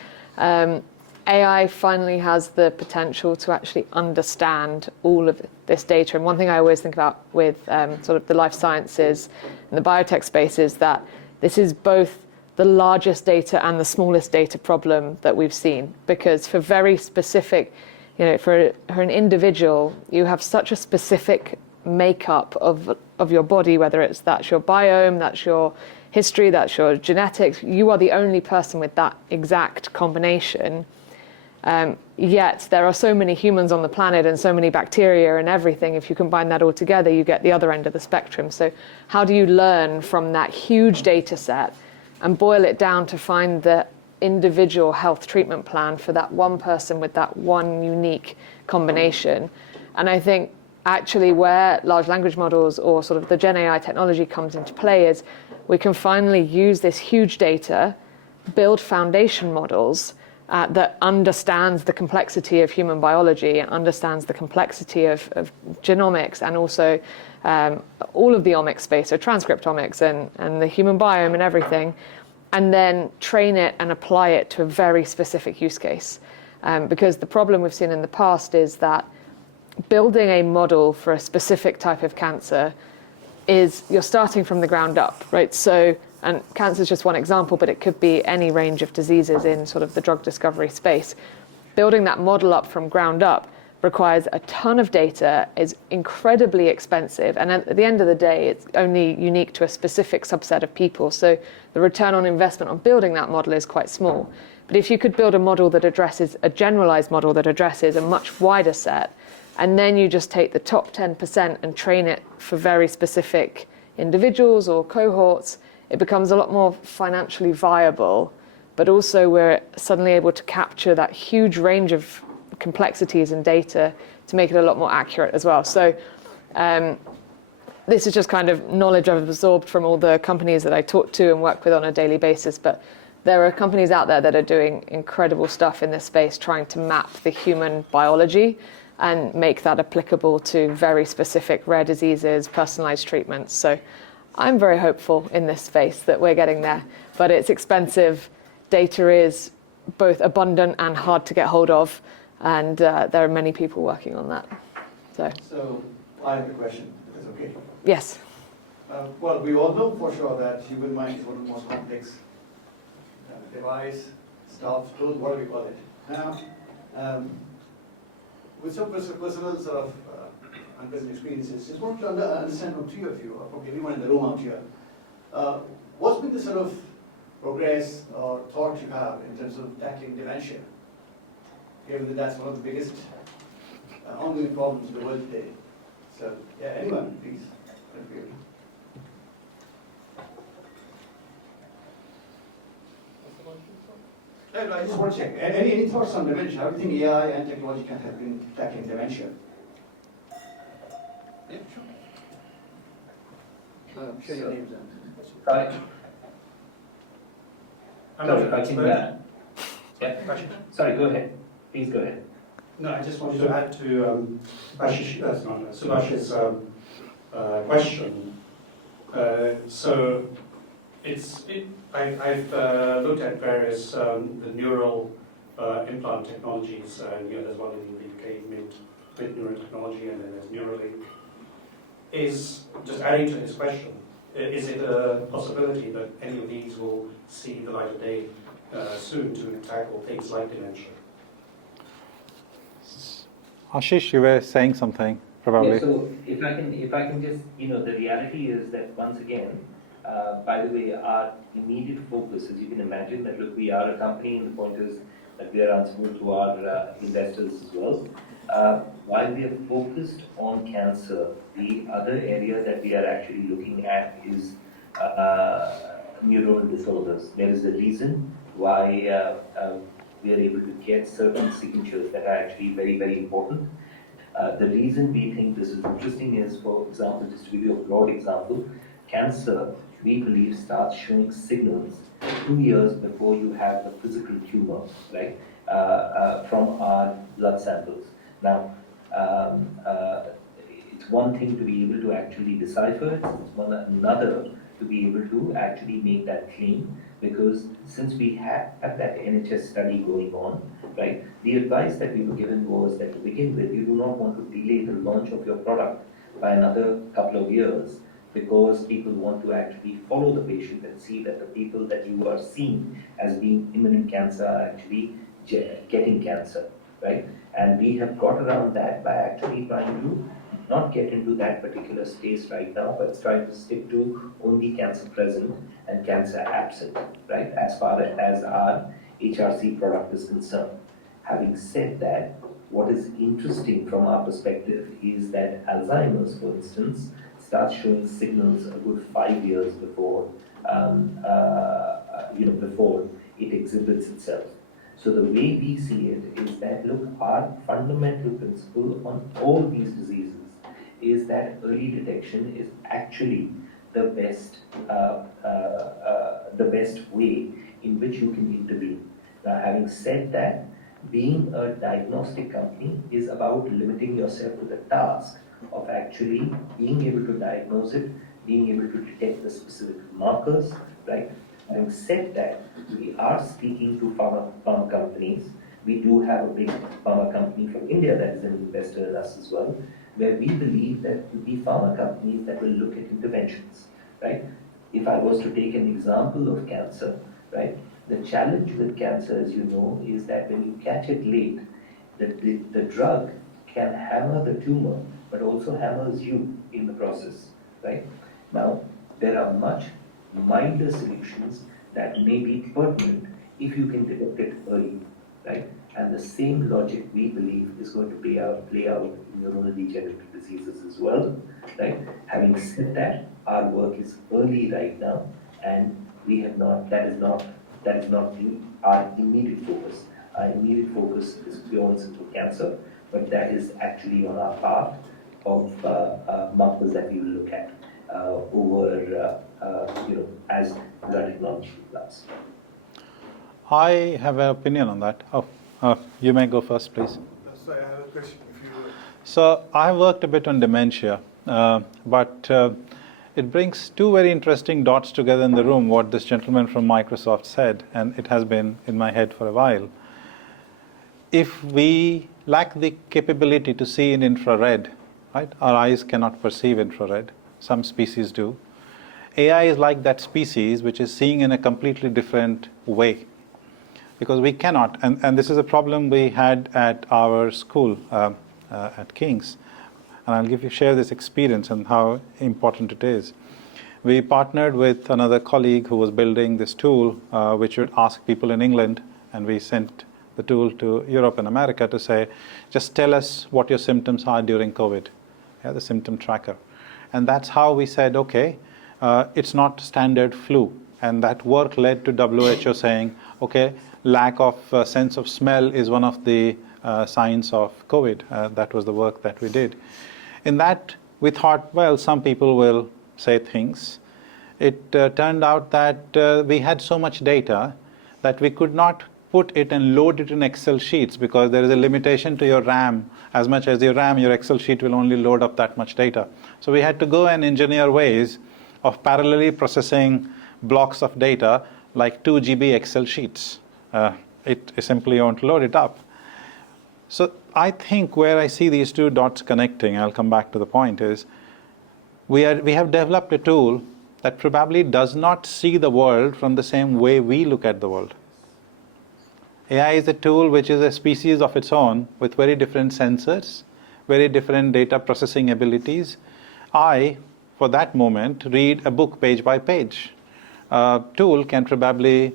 AI finally has the potential to actually understand all of this data. And one thing I always think about with sort of the life sciences and the biotech space is that this is both the largest data and the smallest data problem that we've seen. Because for very specific, for an individual, you have such a specific makeup of your body, whether that's your biome, that's your history, that's your genetics. You are the only person with that exact combination. Yet there are so many humans on the planet and so many bacteria and everything. If you combine that all together, you get the other end of the spectrum. So how do you learn from that huge data set and boil it down to find the individual health treatment plan for that one person with that one unique combination? And I think actually where large language models or sort of the Gen AI technology comes into play is we can finally use this huge data, build foundation models that understands the complexity of human biology and understands the complexity of genomics and also all of the omics space, so transcriptomics and the human biome and everything, and then train it and apply it to a very specific use case. Because the problem we've seen in the past is that building a model for a specific type of cancer is you're starting from the ground up, right? So, and cancer is just one example, but it could be any range of diseases in sort of the drug discovery space. Building that model up from ground up requires a ton of data, is incredibly expensive, and at the end of the day, it's only unique to a specific subset of people. So the return on investment on building that model is quite small. But if you could build a model that addresses, a generalized model that addresses a much wider set, and then you just take the top 10% and train it for very specific individuals or cohorts, it becomes a lot more financially viable, but also we're suddenly able to capture that huge range of complexities and data to make it a lot more accurate as well. So this is just kind of knowledge I've absorbed from all the companies that I talk to and work with on a daily basis, but there are companies out there that are doing incredible stuff in this space, trying to map the human biology and make that applicable to very specific rare diseases, personalized treatments. So I'm very hopeful in this space that we're getting there, but it's expensive. Data is both abundant and hard to get hold of, and there are many people working on that. So I have a question, if it's okay. Yes. Well, we all know for sure that human mind is one of the most complex device, stuff, tools, whatever you call it. Now, with some personal sort of unpleasant experiences, just want to understand from three of you, or probably everyone in the room out here, what's been the sort of progress or thought you have in terms of tackling dementia, given that that's one of the biggest ongoing problems in the world today? So, yeah, anyone, please. I just want to check. Any thoughts on dementia? How do you think AI and technology can help in tackling dementia? Yeah, sure. Share your names then. Sorry. I'm Sorry, go ahead. Please go ahead. No, I just wanted to add to Subhash's question. I've looked at various the neural implant technologies, and there's one in the UK, Mint Neurotechnology, and then there's Neuralink. Just adding to his question, is it a possibility that any of these will see the light of day soon to tackle things like dementia? Ashish, you were saying something, probably. Yeah, so if I can just, the reality is that once again, by the way, our immediate focus, as you can imagine, that look, we are a company, and the point is that we are answerable to our investors as well. While we are focused on cancer, the other area that we are actually looking at is neuronal disorders. There is a reason why we are able to get certain signatures that are actually very, very important. The reason we think this is interesting is, for example, just to give you a broad example, cancer, we believe, starts showing signals 2 years before you have the physical tumor, right, from our blood samples. Now, it's one thing to be able to actually decipher it, it's another to be able to actually make that claim, because since we have that NHS study going on, right, the advice that we were given was that to begin with, you do not want to delay the launch of your product by another couple of years, because people want to actually follow the patient and see that the people that you are seeing as being imminent cancer are actually getting cancer, right? And we have got around that by actually trying to not get into that particular space right now, but trying to stick to only cancer present and cancer absent, right, as far as our HRC product is concerned. Having said that, what is interesting from our perspective is that Alzheimer's, for instance, starts showing signals a good 5 years before, before it exhibits itself. So the way we see it is that, look, our fundamental principle on all these diseases is that early detection is actually the best way in which you can intervene. Now, having said that, being a diagnostic company is about limiting yourself to the task of actually being able to diagnose it, being able to detect the specific markers, right? Having said that, we are speaking to pharma companies. We do have a big pharma company from India that is an investor in us as well, where we believe that it will be pharma companies that will look at interventions, right? If I was to take an example of cancer, right, the challenge with cancer, as you know, is that when you catch it late, the drug can hammer the tumor, but also hammers you in the process, right? Now, there are much milder solutions that may be pertinent if you can detect it early, right? And the same logic, we believe, is going to play out in neurodegenerative diseases as well, right? Having said that, our work is early right now, and we have not. That is not our immediate focus. Our immediate focus is beyond simple cancer, but that is actually on our path of markers that we will look at as our technology develops. I have an opinion on that. You may go first, please. Sorry, I have a question. So I worked a bit on dementia, but it brings two very interesting dots together in the room, what this gentleman from Microsoft said, and it has been in my head for a while. If we lack the capability to see in infrared, right? Our eyes cannot perceive infrared. Some species do. AI is like that species which is seeing in a completely different way. Because we cannot, and this is a problem we had at our school, at King's. And I'll share this experience and how important it is. We partnered with another colleague who was building this tool, which would ask people in England, and we sent the tool to Europe and America to say, just tell us what your symptoms are during COVID, the symptom tracker. And that's how we said, okay, it's not standard flu. And that work led to WHO saying, okay, lack of sense of smell is one of the signs of COVID. That was the work that we did. In that, we thought, well, some people will say things. It turned out that we had so much data that we could not put it and load it in Excel sheets, because there is a limitation to your RAM. As much as your RAM, your Excel sheet will only load up that much data. So we had to go and engineer ways of parallelly processing blocks of data like 2 GB Excel sheets. It simply won't load it up. So I think where I see these two dots connecting, I'll come back to the point, is we have developed a tool that probably does not see the world from the same way we look at the world. AI is a tool which is a species of its own with very different sensors, very different data processing abilities. I, for that moment, read a book page by page. A tool can probably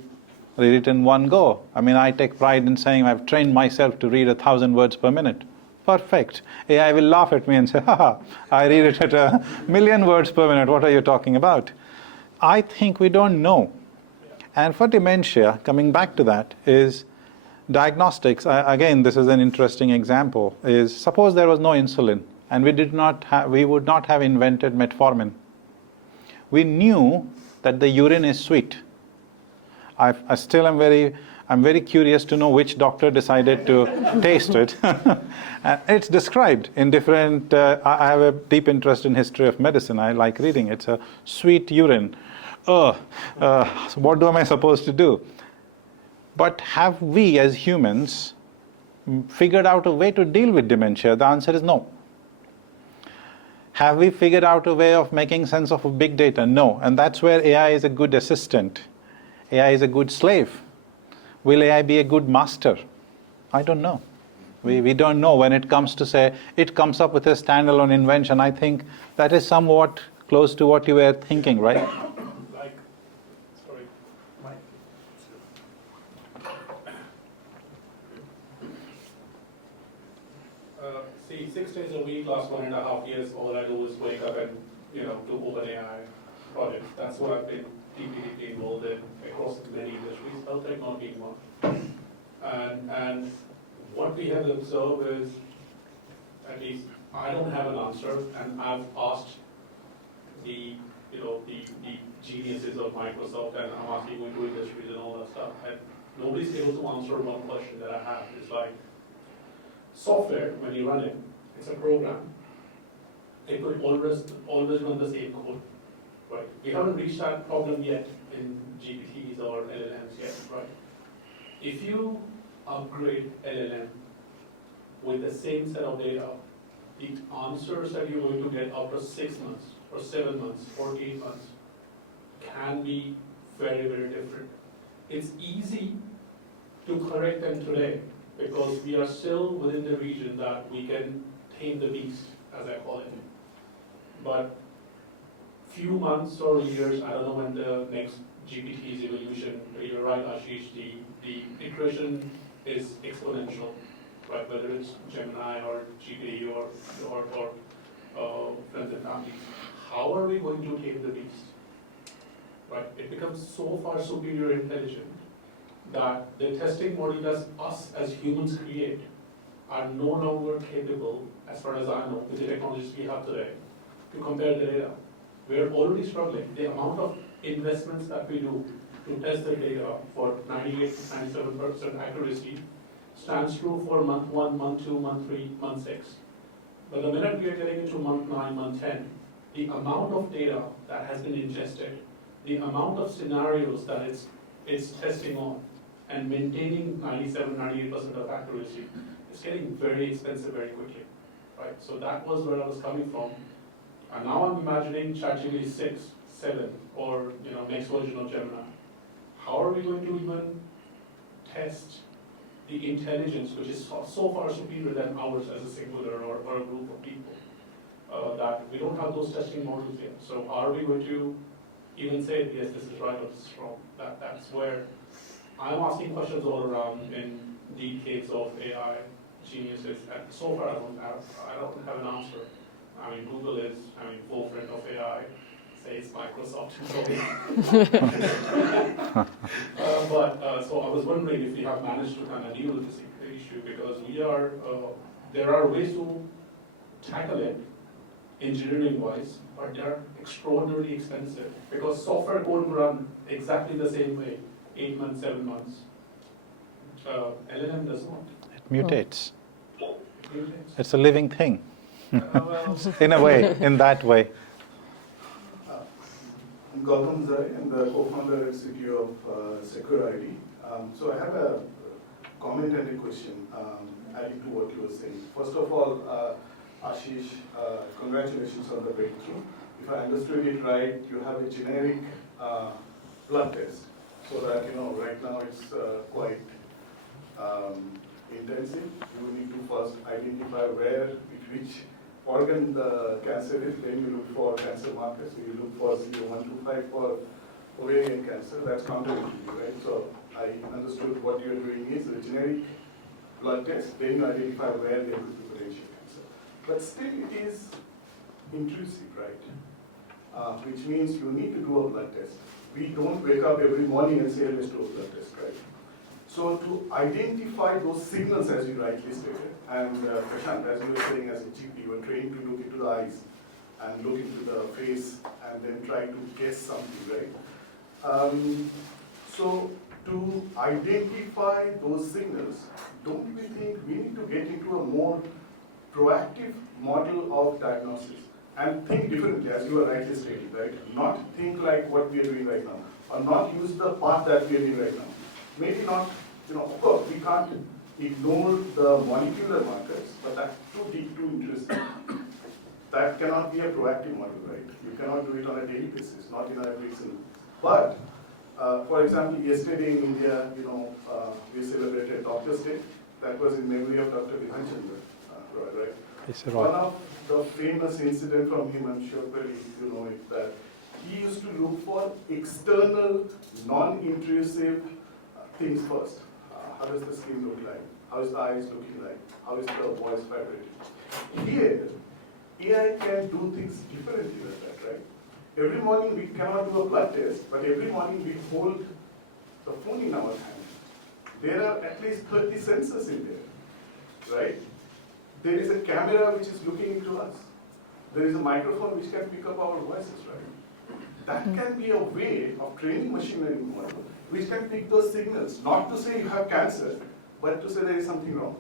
read it in one go. I mean, I take pride in saying I've trained myself to read 1,000 words per minute. Perfect. AI will laugh at me and say, haha, I read it at 1,000,000 words per minute. What are you talking about? I think we don't know And for dementia, coming back to that, is diagnostics. Again, this is an interesting example. Is suppose there was no insulin, and we would not have invented metformin. We knew that the urine is sweet. I still am I'm very curious to know which doctor decided to taste it. And it's described in different. I have a deep interest in history of medicine. I like reading. It's a sweet urine. So what am I supposed to do? But have we as humans figured out a way to deal with dementia? The answer is no. Have we figured out a way of making sense of big data? No. And that's where AI is a good assistant. AI is a good slave. Will AI be a good master? I don't know. We don't know when it comes to say, it comes up with a standalone invention. I think that is somewhat close to what you were thinking, right? Like, sorry, Mike. See, 6 days a week, last 1.5 years, all I do is wake up and, do OpenAI projects. That's what I've been deeply involved in across many industries, health technology being one. And what we have observed is, at least I don't have an answer, and I've asked the geniuses of Microsoft, and I'm asking going to industries and all that stuff, and nobody's able to answer one question that I have. It's like, software, when you run it, it's a program. It will always run the same code, right? We haven't reached that problem yet in GPTs or LLMs yet, right? If you upgrade LLM with the same set of data, the answers that you're going to get after 6 months, or 7 months, or 8 months, can be very, very different. It's easy to correct them today, because we are still within the region that we can tame the beast, as I call it. But few months or years, I don't know when the next GPT's evolution, you're right, Ashish, the iteration is exponential, right? Whether it's Gemini or GPT or friends and families. How are we going to tame the beast? Right? It becomes so far superior intelligent that the testing model that us as humans create are no longer capable, as far as I know, with the technologies we have today, to compare the data. We're already struggling. The amount of investments that we do to test the data for 98 to 97% accuracy stands true for month 1, month 2, month 3, month 6. But the minute we are getting into month 9, month 10, the amount of data that has been ingested, the amount of scenarios that it's testing on, and maintaining 97, 98% of accuracy is getting very expensive very quickly, right? So that was where I was coming from. And now I'm imagining ChatGPT 6, 7, or next version of Gemini. How are we going to even test the intelligence, which is so far superior than ours as a singular or a group of people, that we don't have those testing models yet. So are we going to even say, yes, this is right or this is wrong? That's where I'm asking questions all around in decades of AI geniuses, and so far I don't have an answer. I mean, Google is, forefront of AI, say it's Microsoft. So I was wondering if we have managed to kind of deal with this issue, because there are ways to tackle it engineering-wise, but they're extraordinarily expensive, because software won't run exactly the same way, 8 months, 7 months. LLM does not. It mutates. It mutates. It's a living thing. Well, In a way, in that way. I'm Gautam Zai. I'm the co-founder and CTO of SecureID. So I have a comment and a question adding to what you were saying. First of all, Ashish, congratulations on the breakthrough. If I understood it right, you have a generic blood test, so that right now it's quite intensive. You need to first identify which organ the cancer is, then you look for cancer markers. So you look for CA125 for ovarian cancer. That's counterintuitive, right? So I understood what you're doing is a generic blood test, then you identify where there could be potential cancer. But still it is intrusive, right? Which means you need to do a blood test. We don't wake up every morning and say, let's do a blood test, right? So to identify those signals, as you rightly stated, and Prashant, as you were saying, as a GP, you were trained to look into the eyes and look into the face and then try to guess something, right? So to identify those signals, don't we think we need to get into a more proactive model of diagnosis and think differently, as you were rightly stating, right? Not think like what we are doing right now, or not use the path that we are doing right now. Maybe not, of course, we can't ignore the molecular markers, but that's too deep, too interesting. That cannot be a proactive model, right? You cannot do it on a daily basis, not in every single. But, for example, yesterday in India, we celebrated Doctor's Day. That was in memory of Dr. Bidhan Chandra Roy, right? Yes, sir. One of the famous incident from him, I'm sure you know it, that he used to look for external, non-intrusive things first. How does the skin look like? How is the eyes looking like? How is the voice vibrating? Here, AI can do things differently than that, right? Every morning we cannot do a blood test, but every morning we hold the phone in our hand. There are at least 30 sensors in there, right? There is a camera which is looking into us. There is a microphone which can pick up our voices, right? That can be a way of training machine learning model which can pick those signals, not to say you have cancer, but to say there is something wrong.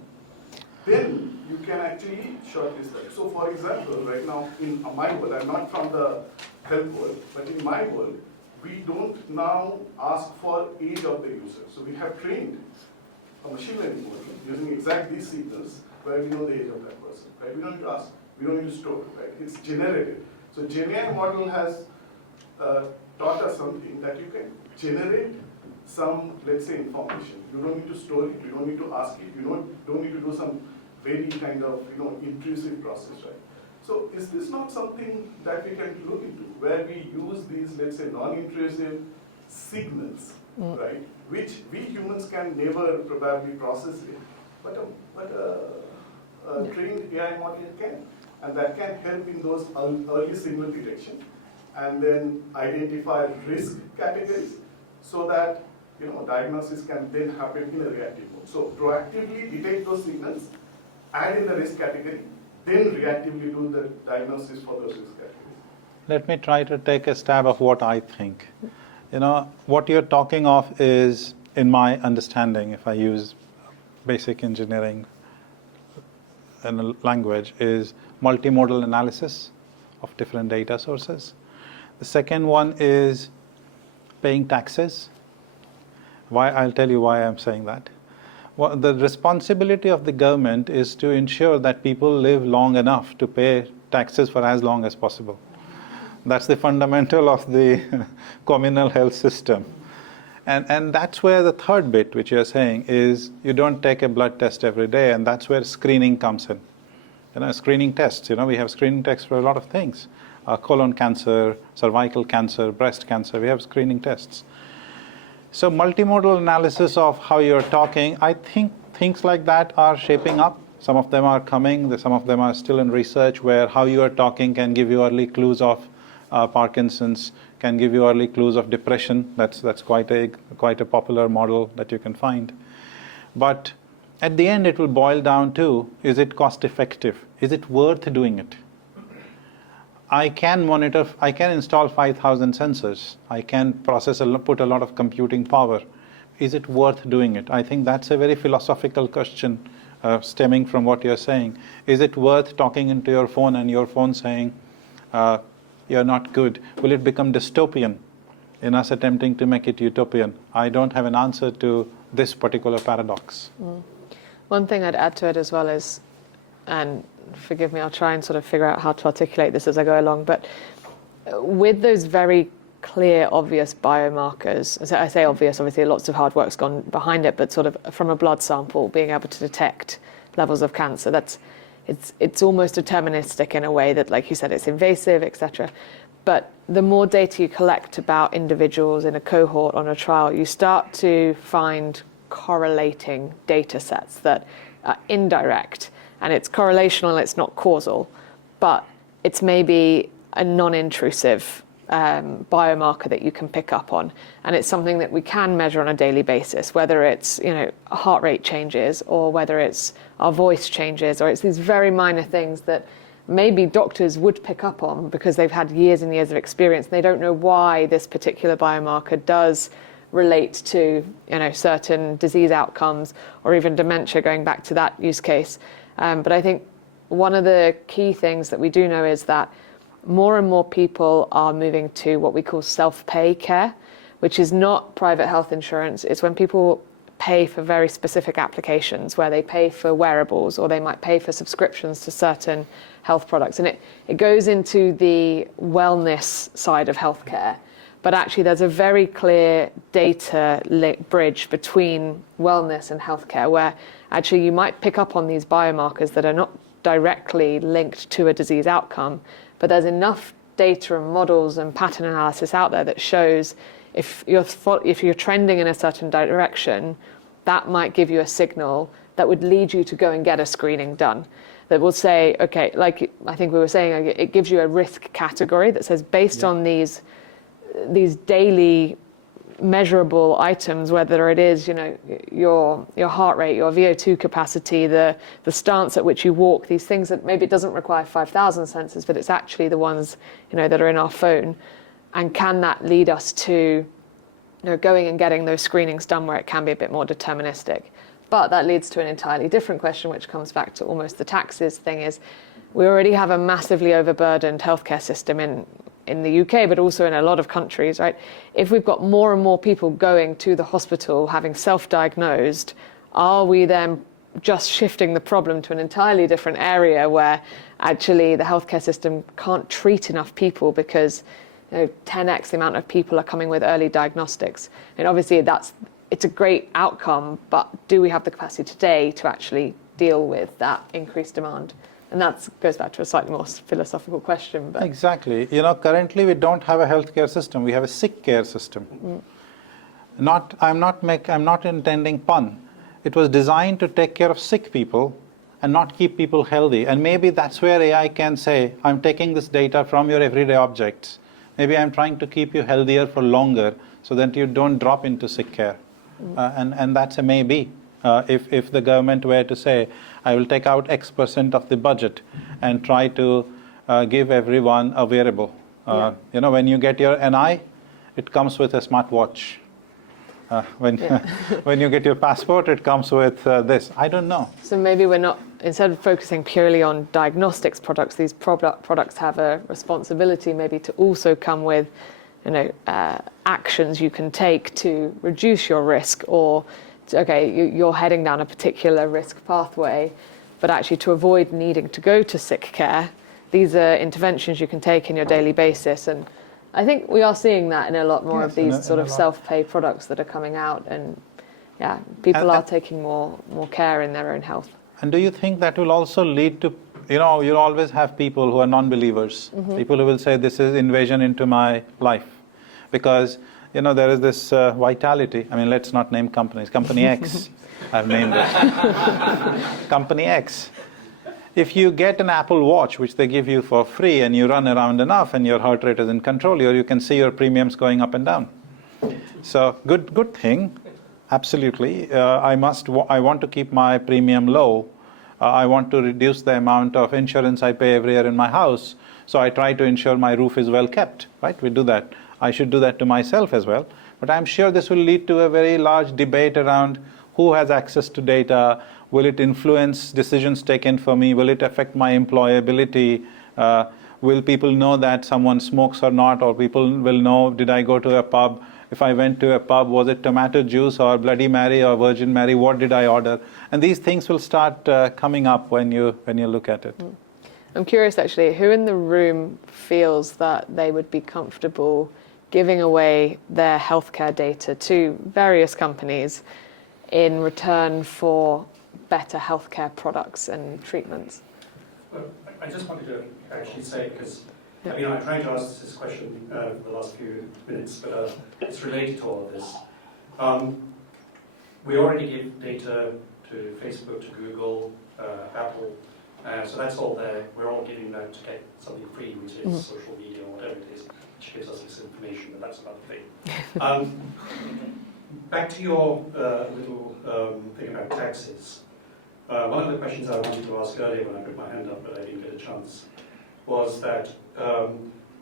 Then you can actually shortlist that. So for example, right now in my world, I'm not from the health world, but in my world, we don't now ask for age of the user. So we have trained a machine learning model using exact these signals where we know the age of that person, right? We don't need to ask, we don't need to store, right? It's generated. So GenAI model has taught us something that you can generate some, let's say, information. You don't need to store it, you don't need to ask it, you don't need to do some very kind of, intrusive process, right? So is this not something that we can look into, where we use these, let's say, non-intrusive signals, right? Which we humans can never probably process it, but a trained AI model can. And that can help in those early signal detection and then identify risk categories so that diagnosis can then happen in a reactive mode. So proactively detect those signals, add in the risk category, then reactively do the diagnosis for those risk categories. Let me try to take a stab of what I think. What you're talking of is, in my understanding, if I use basic engineering and language, is multimodal analysis of different data sources. The second one is paying taxes. I'll tell you why I'm saying that. Well, the responsibility of the government is to ensure that people live long enough to pay taxes for as long as possible. That's the fundamental of the communal health system. And that's where the third bit, which you're saying, is you don't take a blood test every day, and that's where screening comes in. Screening tests, we have screening tests for a lot of things. Colon cancer, cervical cancer, breast cancer, we have screening tests. So multimodal analysis of how you're talking, I think things like that are shaping up. Some of them are coming, some of them are still in research, where how you are talking can give you early clues of Parkinson's, can give you early clues of depression. That's quite a popular model that you can find. But at the end, it will boil down to, is it cost effective? Is it worth doing it? I can install 5,000 sensors. I can put a lot of computing power. Is it worth doing it? I think that's a very philosophical question stemming from what you're saying. Is it worth talking into your phone and your phone saying, you're not good? Will it become dystopian in us attempting to make it utopian? I don't have an answer to this particular paradox. One thing I'd add to it as well is, and forgive me, I'll try and sort of figure out how to articulate this as I go along, but with those very clear, obvious biomarkers, so I say obvious, obviously lots of hard work's gone behind it, but sort of from a blood sample, being able to detect levels of cancer, it's almost deterministic in a way that, like you said, it's invasive, etc. But the more data you collect about individuals in a cohort on a trial, you start to find correlating data sets that are indirect, and it's correlational, it's not causal, but it's maybe a non-intrusive biomarker that you can pick up on, and it's something that we can measure on a daily basis, whether it's heart rate changes, or whether it's our voice changes, or it's these very minor things that maybe doctors would pick up on because they've had years and years of experience. They don't know why this particular biomarker does relate to certain disease outcomes, or even dementia, going back to that use case. But I think one of the key things that we do know is that more and more people are moving to what we call self-pay care, which is not private health insurance. It's when people pay for very specific applications, where they pay for wearables, or they might pay for subscriptions to certain health products. And it goes into the wellness side of healthcare. But actually, there's a very clear data bridge between wellness and healthcare, where actually you might pick up on these biomarkers that are not directly linked to a disease outcome, but there's enough data and models and pattern analysis out there that shows if you're trending in a certain direction, that might give you a signal that would lead you to go and get a screening done. That will say, okay, like I think we were saying, it gives you a risk category that says, based on these daily measurable items, whether it is your heart rate, your VO2 capacity, the stance at which you walk, these things that maybe it doesn't require 5,000 sensors, but it's actually the ones that are in our phone. And can that lead us to going and getting those screenings done, where it can be a bit more deterministic? But that leads to an entirely different question, which comes back to almost the taxes thing, is we already have a massively overburdened healthcare system in the UK, but also in a lot of countries, right? If we've got more and more people going to the hospital having self-diagnosed, are we then just shifting the problem to an entirely different area, where actually the healthcare system can't treat enough people because 10x the amount of people are coming with early diagnostics? And obviously it's a great outcome, but do we have the capacity today to actually deal with that increased demand? And that goes back to a slightly more philosophical question. But Exactly. Currently we don't have a healthcare system. We have a sick care system. I'm not intending pun. It was designed to take care of sick people and not keep people healthy. And maybe that's where AI can say, I'm taking this data from your everyday objects. Maybe I'm trying to keep you healthier for longer so that you don't drop into sick care. And that's a maybe. If the government were to say, I will take out X% of the budget and try to give everyone a wearable. When you get your NI, it comes with a smartwatch. When you get your passport, it comes with this. I don't know. So maybe we're not, instead of focusing purely on diagnostics products, these products have a responsibility maybe to also come with actions you can take to reduce your risk, or you're heading down a particular risk pathway, but actually to avoid needing to go to sick care, these are interventions you can take in your daily basis. And I think we are seeing that in a lot more of these sort of self-pay products that are coming out, and people are taking more care in their own health. And do you think that will also lead to, you'll always have people who are non-believers, people who will say this is invasion into my life, because there is this vitality. I mean, let's not name companies. Company X, I've named it. Company X. If you get an Apple Watch, which they give you for free, and you run around enough and your heart rate is in control, you can see your premiums going up and down. So good thing, absolutely. I want to keep my premium low. I want to reduce the amount of insurance I pay every year in my house. So I try to ensure my roof is well kept, right? We do that. I should do that to myself as well. But I'm sure this will lead to a very large debate around who has access to data. Will it influence decisions taken for me? Will it affect my employability? Will people know that someone smokes or not? Or people will know, did I go to a pub? If I went to a pub, was it tomato juice or Bloody Mary or Virgin Mary? What did I order? And these things will start coming up when you look at it. I'm curious, actually, who in the room feels that they would be comfortable giving away their healthcare data to various companies in return for better healthcare products and treatments? Well, I just wanted to actually say, because I'm trying to ask this question for the last few minutes, but it's related to all of this. We already give data to Facebook, to Google, Apple, so that's all there. We're all giving that to get something free, which is social media or whatever it is. which gives us this information, but that's another thing. Back to your little thing about taxes. One of the questions I wanted to ask earlier when I put my hand up, but I didn't get a chance, was that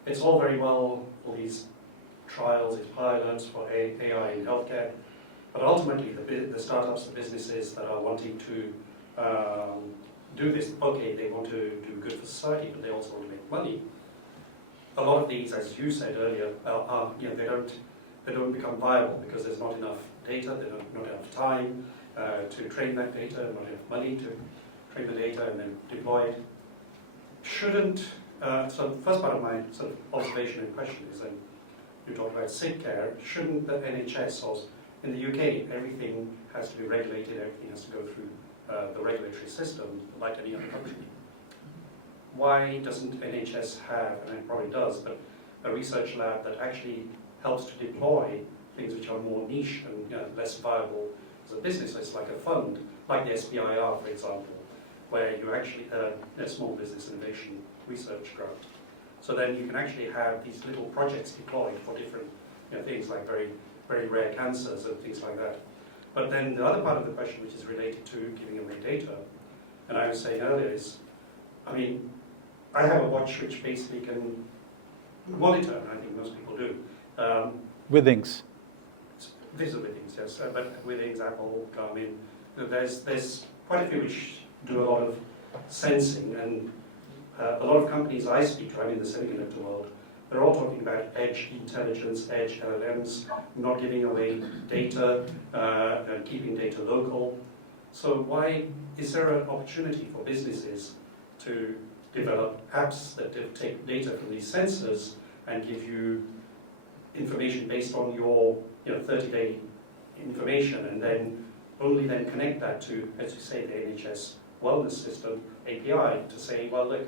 it's all very well, all these trials, these pilots for AI in healthcare, but ultimately the startups, the businesses that are wanting to do this, okay, they want to do good for society, but they also want to make money. A lot of these, as you said earlier, they don't become viable because there's not enough data, there's not enough time to train that data, not enough money to train the data and then deploy it. Shouldn't, so the first part of my sort of observation and question is, and you talked about sick care, shouldn't the NHS, or in the UK, everything has to be regulated, everything has to go through the regulatory system like any other country? Why doesn't NHS have, and it probably does, but a research lab that actually helps to deploy things which are more niche and less viable as a business? It's like a fund, like the SBIR, for example, where you actually a small business innovation research grant. So then you can actually have these little projects deployed for different things like very, very rare cancers and things like that. But then the other part of the question, which is related to giving away data, and I was saying earlier is, I mean, I have a watch which basically can monitor, and I think most people do. Withings. These are Withings, yes, but Withings, Apple, Garmin, there's quite a few which do a lot of sensing, and a lot of companies I speak to, I'm in the semiconductor world, they're all talking about edge intelligence, edge LLMs, not giving away data, and keeping data local. So why is there an opportunity for businesses to develop apps that take data from these sensors and give you information based on your 30-day information, and then only then connect that to, as you say, the NHS wellness system API to say, well, look,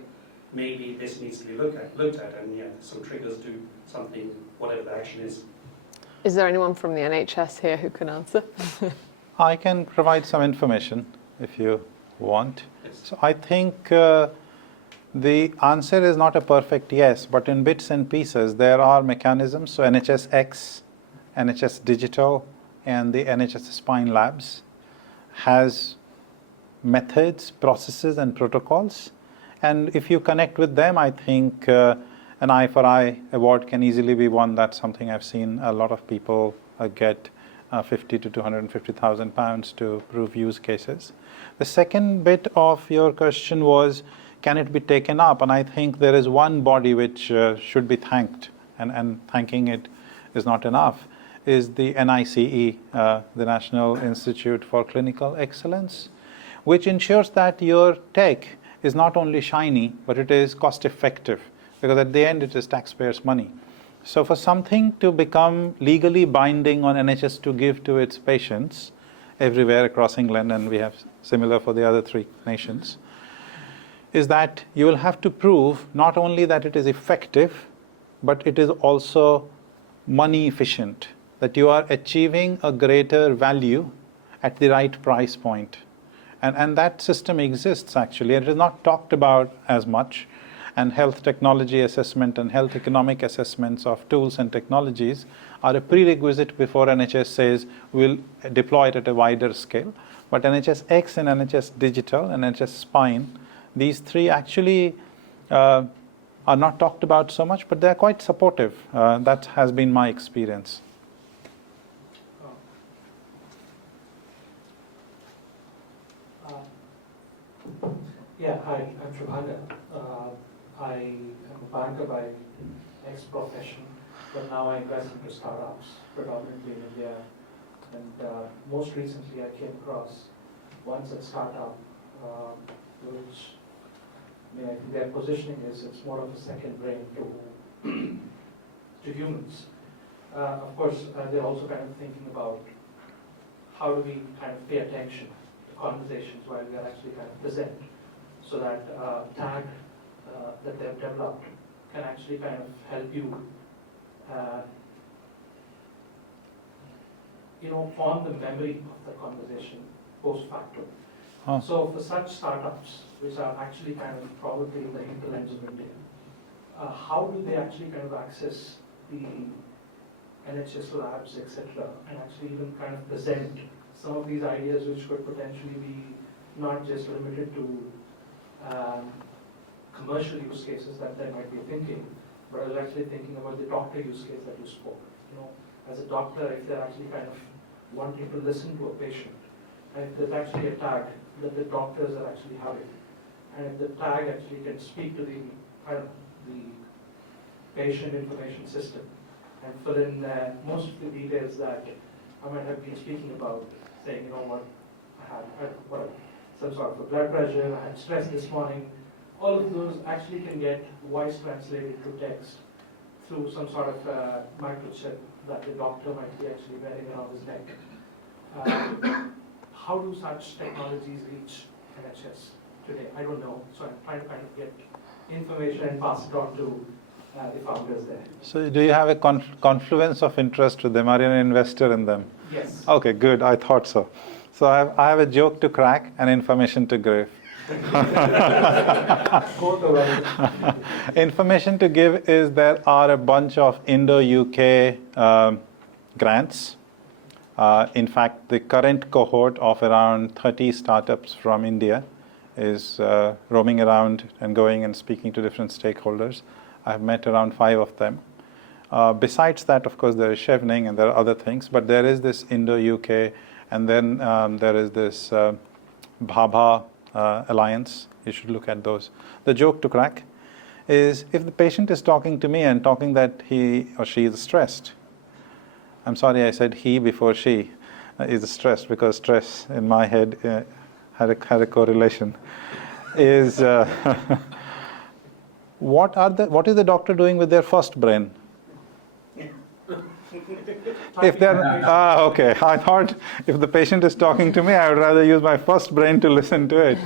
maybe this needs to be looked at, and some triggers do something, whatever the action is. Is there anyone from the NHS here who can answer? I can provide some information if you want. Yes. So I think the answer is not a perfect yes, but in bits and pieces there are mechanisms. So NHS-X, NHS Digital, and the NHS Spine Labs has methods, processes, and protocols. And if you connect with them, I think an Eye for Eye award can easily be won. That's something I've seen a lot of people get 50 to 250,000 pounds to prove use cases. The second bit of your question was, can it be taken up? And I think there is one body which should be thanked, and thanking it is not enough, is the NICE, the National Institute for Clinical Excellence, which ensures that your tech is not only shiny, but it is cost effective, because at the end it is taxpayers' money. So for something to become legally binding on NHS to give to its patients everywhere across England, and we have similar for the other 3 nations, is that you will have to prove not only that it is effective, but it is also money efficient, that you are achieving a greater value at the right price point. And that system exists actually, and it is not talked about as much. And health technology assessment and health economic assessments of tools and technologies are a prerequisite before NHS says we'll deploy it at a wider scale. But NHS-X and NHS Digital and NHS Spine, these 3 actually are not talked about so much, but they're quite supportive. That has been my experience. Yeah, hi, I'm Shubhanga. I am a banker by ex-profession, but now I invest into startups, predominantly in India. And most recently I came across one such startup, which I think their positioning is it's more of a second brain to humans. Of course, they're also kind of thinking about how do we kind of pay attention to conversations while we are actually kind of present, so that tag that they've developed can actually kind of help you, form the memory of the conversation post facto. Oh. So for such startups, which are actually kind of probably in the hinterlands of India, how do they actually kind of access the NHS labs, etc., and actually even kind of present some of these ideas which could potentially be not just limited to commercial use cases that they might be thinking, but I was actually thinking about the doctor use case that you spoke. As a doctor, if they're actually kind of wanting to listen to a patient, and if there's actually a tag that the doctors are actually having, and if the tag actually can speak to the patient information system and fill in most of the details that I might have been speaking about, saying, what, I had some sort of a blood pressure, I had stress this morning. All of those actually can get voice translated to text through some sort of microchip that the doctor might be actually wearing around his neck. How do such technologies reach NHS today? I don't know, so I'm trying to kind of get information and pass it on to the founders there. So do you have a confluence of interest with them? Are you an investor in them? Yes. Okay, good. I thought so. So I have a joke to crack and information to give. Information to give is there are a bunch of Indo-UK grants. In fact, the current cohort of around 30 startups from India is roaming around and going and speaking to different stakeholders. I've met around 5 of them. Besides that, of course, there is Chevening and there are other things, but there is this Indo-UK, and then there is this Bhabha Alliance. You should look at those. The joke to crack is if the patient is talking to me and talking that he or she is stressed. I'm sorry I said he before she is stressed, because stress in my head had a correlation. Is what is the doctor doing with their first brain? If they're okay, I thought if the patient is talking to me, I would rather use my first brain to listen to it.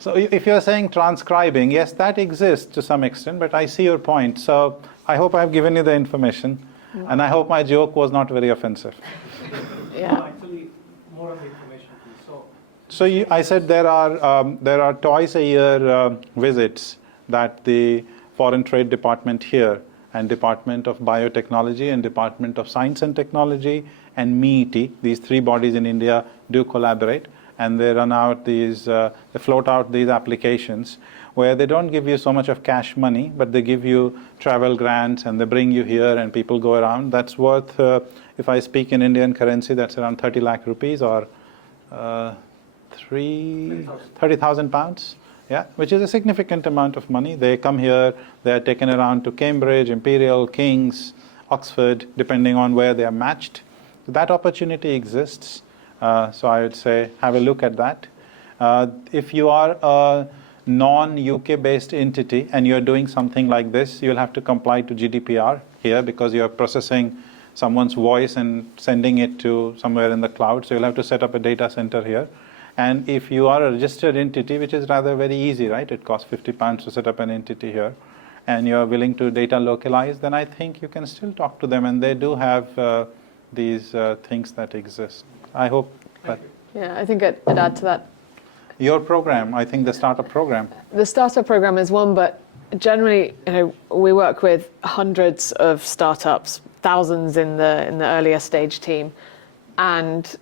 So if you're saying transcribing, yes, that exists to some extent, but I see your point. So I hope I've given you the information, and I hope my joke was not very offensive. Yeah. No, actually, more on the information piece. So I said there are twice a year visits that the Foreign Trade Department here and Department of Biotechnology and Department of Science and Technology and MET, these 3 bodies in India do collaborate, and they run out these, they float out these applications where they don't give you so much of cash money, but they give you travel grants and they bring you here and people go around. That's worth, if I speak in Indian currency, that's around 30 lakh rupees or 30,000 pounds. Yeah, which is a significant amount of money. They come here, they are taken around to Cambridge, Imperial, King's, Oxford, depending on where they are matched. So that opportunity exists. So I would say have a look at that. If you are a non-UK based entity and you're doing something like this, you'll have to comply to GDPR here because you're processing someone's voice and sending it to somewhere in the cloud. So you'll have to set up a data center here. And if you are a registered entity, which is rather very easy, right? It costs £50 to set up an entity here, and you're willing to data localize, then I think you can still talk to them, and they do have these things that exist. I hope that. Yeah, I think I'd add to that. Your program, I think the startup program. The startup program is one, but generally, we work with hundreds of startups, thousands in the earlier stage team, and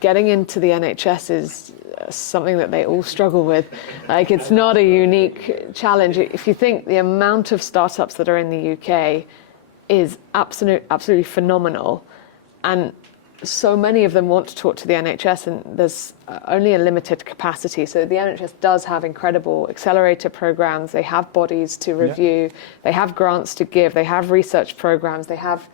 getting into the NHS is something that they all struggle with. Like, it's not a unique challenge. If you think the amount of startups that are in the UK is absolutely phenomenal, and so many of them want to talk to the NHS, and there's only a limited capacity. So the NHS does have incredible accelerator programs. They have bodies to review. They have grants to give. They have research programs. They have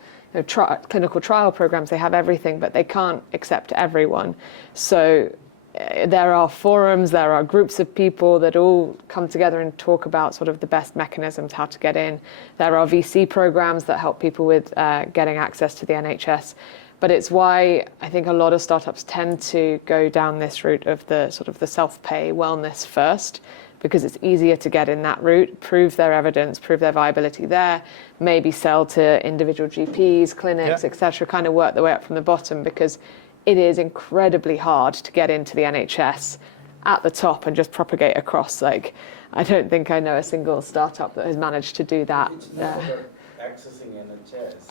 clinical trial programs, they have everything, but they can't accept everyone. So there are forums, there are groups of people that all come together and talk about sort of the best mechanisms, how to get in. There are VC programs that help people with getting access to the NHS. But it's why I think a lot of startups tend to go down this route of the sort of the self-pay wellness first, because it's easier to get in that route, prove their evidence, prove their viability there, maybe sell to individual GPs, clinics, etc., kind of work their way up from the bottom, because it is incredibly hard to get into the NHS at the top and just propagate across. Like, I don't think I know a single startup that has managed to do that. It's not about accessing NHS,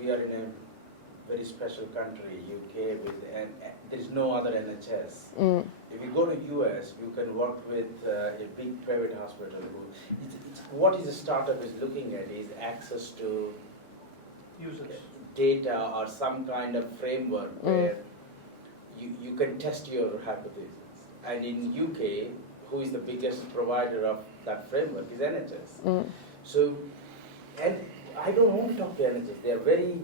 we are in a very special country, UK, and there is no other NHS. If you go to US, you can work with a big private hospital. What is a startup is looking at is access to Users. data or some kind of framework where you can test your hypothesis. And in UK, who is the biggest provider of that framework is NHS. So, and I don't want to talk to NHS. They are very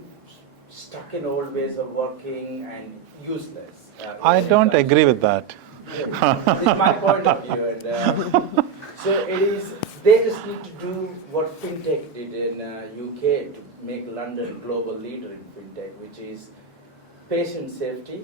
stuck in old ways of working and useless. I don't agree with that. It's my point of view. And, so it is, they just need to do what FinTech did in UK to make London global leader in FinTech, which is patient safety,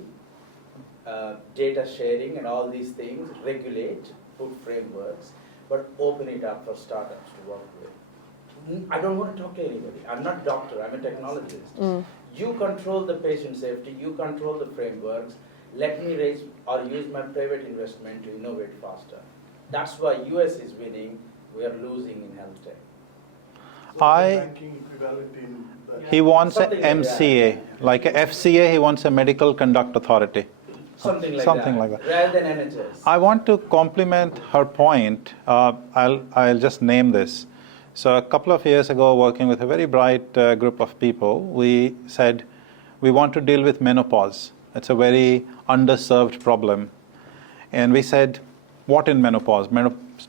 data sharing and all these things, regulate, put frameworks, but open it up for startups to work with. I don't want to talk to anybody. I'm not a doctor, I'm a technologist. You control the patient safety, you control the frameworks, let me raise or use my private investment to innovate faster. That's why US is winning, we are losing in health tech. He wants Something an like MCA, like a FCA, he wants a medical conduct authority. Something like that. Rather than NHS. I want to complement her point. I'll just name this. So a couple of years ago, working with a very bright group of people, we said we want to deal with menopause. It's a very underserved problem. And we said, what in menopause?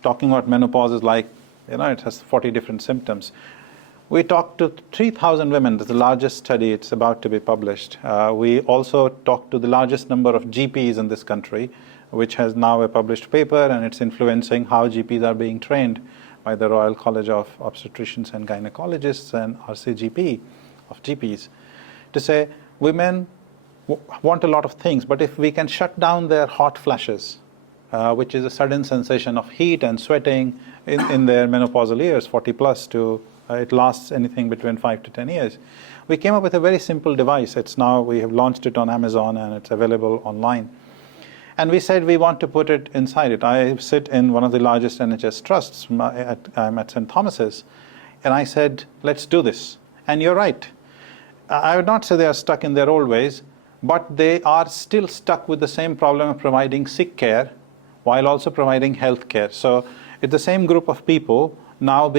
Talking about menopause is like, it has 40 different symptoms. We talked to 3,000 women. That's the largest study. It's about to be published. We also talked to the largest number of GPs in this country, which has now a published paper, and it's influencing how GPs are being trained by the Royal College of Obstetricians and Gynecologists and RCGP of GPs, to say women want a lot of things, but if we can shut down their hot flashes, which is a sudden sensation of heat and sweating in their menopausal years, 40 plus to it lasts anything between 5 to 10 years. We came up with a very simple device. We have launched it on Amazon and it's available online. And we said we want to put it inside it. I sit in one of the largest NHS trusts. I'm at St. Thomas's. And I said, let's do this. And you're right. I would not say they are stuck in their old ways, but they are still stuck with the same problem of providing sick care while also providing health care. So it's the same group of people now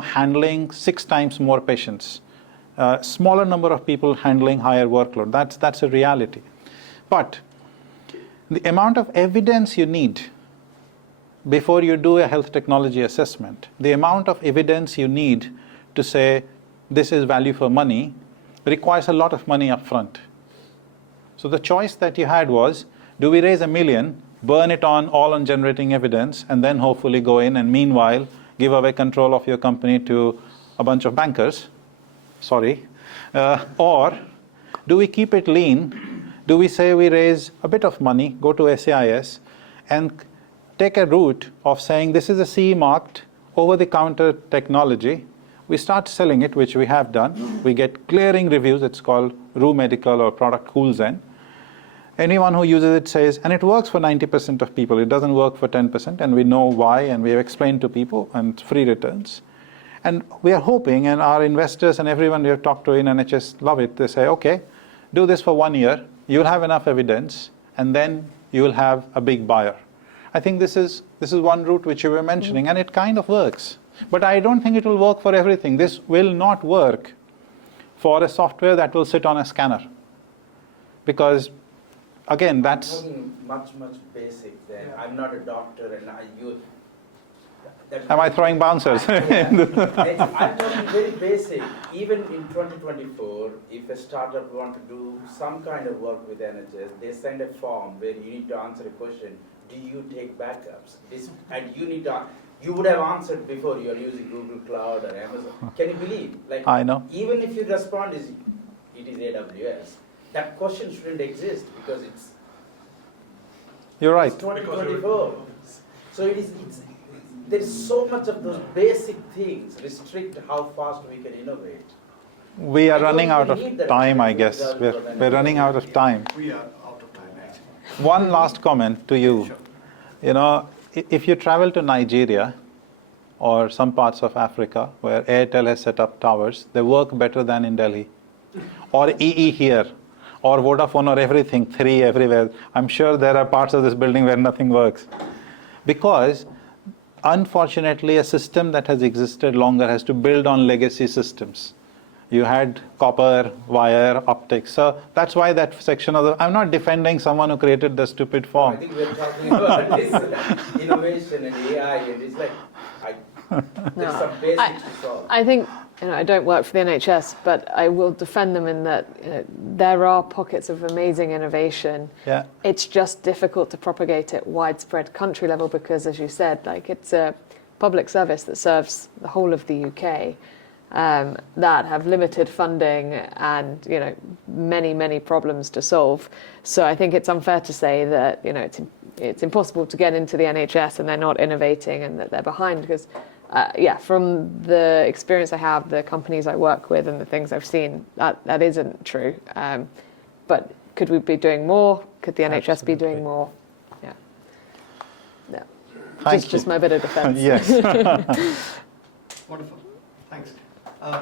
handling 6 times more patients. Smaller number of people handling higher workload. That's a reality. But the amount of evidence you need before you do a health technology assessment, the amount of evidence you need to say this is value for money requires a lot of money up front. So the choice that you had was, do we raise $1 million, burn it all on generating evidence, and then hopefully go in and meanwhile give away control of your company to a bunch of bankers? Sorry. Or do we keep it lean? Do we say we raise a bit of money, go to SAIS, and take a route of saying this is a CE marked over-the-counter technology. We start selling it, which we have done. We get glaring reviews. It's called RU Medical or Product Coolzen. Anyone who uses it says, and it works for 90% of people. It doesn't work for 10%, and we know why, and we have explained to people, and free returns. And we are hoping, and our investors and everyone we have talked to in NHS love it. They say, okay, do this for 1 year. You'll have enough evidence, and then you will have a big buyer. I think this is one route which you were mentioning, and it kind of works. But I don't think it will work for everything. This will not work for a software that will sit on a scanner. Because, again, that's... I'm talking much basic then. I'm not a doctor, and Am I throwing bouncers? I'm talking very basic. Even in 2024, if a startup want to do some kind of work with NHS, they send a form where you need to answer a question. Do you take backups? And you need to... You would have answered before you are using Google Cloud or Amazon. Can you believe? Like, I know. Even if you respond it is AWS, that question shouldn't exist because it's... You're right. It's 2024. So there is so much of those basic things restrict how fast we can innovate. We are running out of time, I guess. We're running out of time. We are out of time, actually. One last comment to you. Sure. You know, if you travel to Nigeria or some parts of Africa where Airtel has set up towers, they work better than in Delhi. Or EE here, or Vodafone or everything, 3 everywhere. I'm sure there are parts of this building where nothing works. Because unfortunately, a system that has existed longer has to build on legacy systems. You had copper, wire, optics. So that's why that section of the... I'm not defending someone who created the stupid form. I think we're talking about this innovation and AI, and it's like, there's some basics to solve. I think, I don't work for the NHS, but I will defend them in that there are pockets of amazing innovation. Yeah. It's just difficult to propagate it widespread country level because, as you said, like it's a public service that serves the whole of the UK. That have limited funding and many problems to solve. So I think it's unfair to say that it's impossible to get into the NHS and they're not innovating and that they're behind because from the experience I have, the companies I work with and the things I've seen, that isn't true. But could we be doing more? Could the NHS be doing more? Yeah. Just my bit of defense. Yes. Wonderful. Thanks.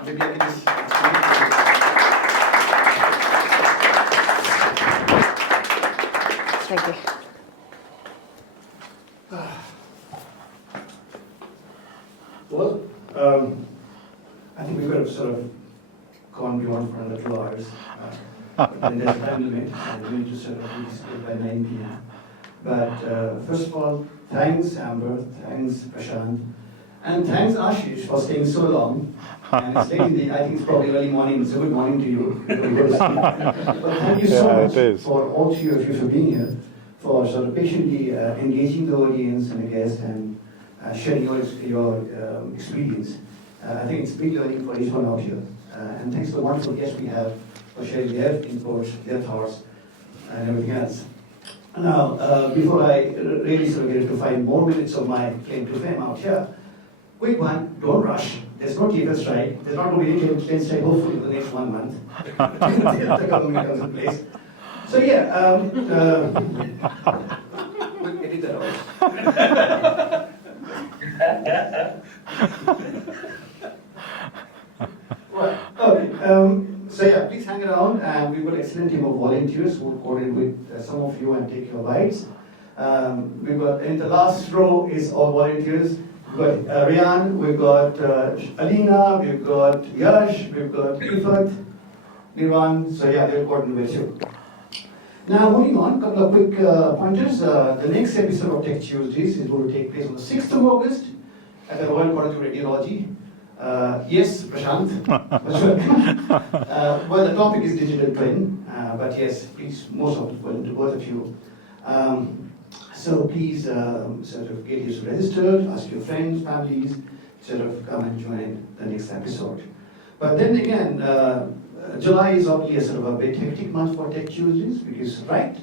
Maybe I can just Thank you. Well, I think we've got to sort of gone beyond for another 2 hours. And there's a time limit, and we need to sort of reach it by 9 p.m. But first of all, thanks Amber, thanks Prashant, and thanks Ashish for staying so long. And it's late in the, I think it's probably early morning, so good morning to you. But thank you so much for all 3 of you for being here, for sort of patiently engaging the audience and the guests and sharing your experience. I think it's big learning for each one out here. And thanks to the wonderful guests we have for sharing their inputs, their thoughts, and everything else. Now, before I really sort of get into 5 more minutes of my claim to fame out here, quick one, don't rush. There's no TV strike. There's not going to be any train strike, hopefully, for the next 1 month. The government comes in place. So, yeah, we'll edit that out. Right, okay. So, yeah, please hang around. And we've got an excellent team of volunteers who will coordinate with some of you and take your bites. We've got, in the last row is all volunteers. We've got Rian, we've got Alina, we've got Yash, we've got Ifat, Niran. So yeah, they're coordinating with you. Now moving on, a couple of quick pointers. The next episode of Tech Tuesdays is going to take place on the 6th of August at the Royal College of Radiology. Yes, Prashant. Well, the topic is digital twin, but yes, please, most of both of you. So please sort of get yourself registered, ask your friends, families, sort of come and join the next episode. But then again, July is obviously a sort of a bit hectic month for Tech Tuesdays because right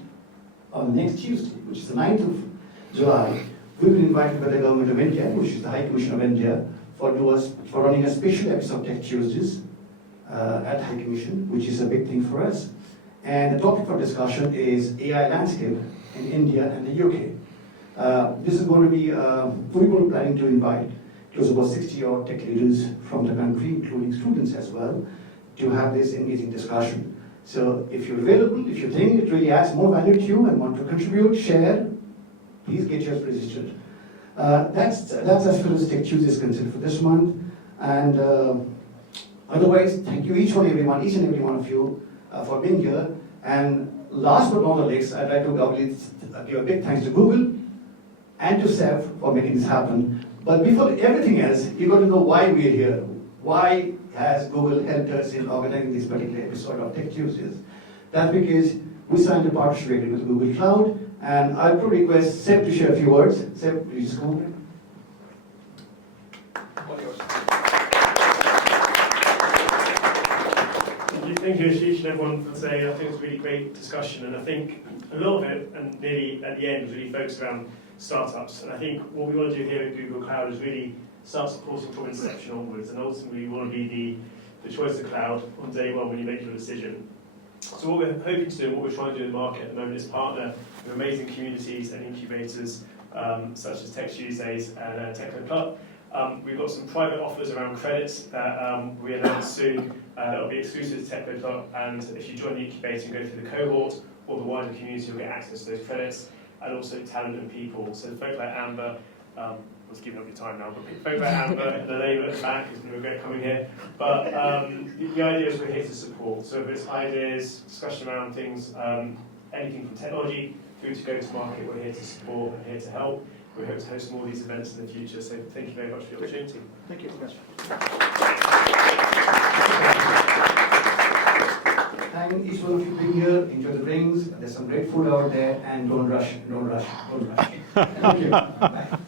on the next Tuesday, which is the 9th of July, we've been invited by the Government of India, which is the High Commission of India, for running a special episode of Tech Tuesdays at High Commission, which is a big thing for us. And the topic for discussion is AI landscape in India and the UK. This is going to be, we're planning to invite close about 60 odd tech leaders from the country, including students as well, to have this engaging discussion. So if you're available, if you think it really adds more value to you and want to contribute, share, please get yourself registered. That's as far as Tech Tuesday is concerned for this month. And otherwise, thank you each and every one of you for being here. And last but not the least, I'd like to give a big thanks to Google and to Ceph for making this happen. But before everything else, you've got to know why we're here. Why has Google helped us in organizing this particular episode of Tech Tuesdays? That's because we signed a partnership agreement with Google Cloud, and I would request Ceph to share a few words. Ceph, please come on. Thank you, Ashish, and everyone for saying. I think it was a really great discussion, and I think a lot of it, and nearly at the end, was really focused around startups. And I think what we want to do here at Google Cloud is really start supporting from inception onwards, and ultimately we want to be the choice of cloud on day one when you make your decision. So what we're hoping to do, and what we're trying to do in the market at the moment, is partner with amazing communities and incubators such as Tech Tuesdays and Techno Club, We've got some private offers around credits that we announce soon that will be exclusive to TechnoClub, and if you join the incubator and go through the cohort or the wider community, you'll get access to those credits, and also talent and people. So folk like Amber, I was giving up your time now, but folk like Amber, the lady at the back is going to regret coming here. But the idea is we're here to support. So if it's ideas, discussion around things, anything from technology through to go-to-market, we're here to support and here to help. We hope to host more of these events in the future, so thank you very much for the opportunity. Thank you. Thank each one of you being here. Enjoy the drinks. There's some great food out there, and don't rush. Thank you. Bye.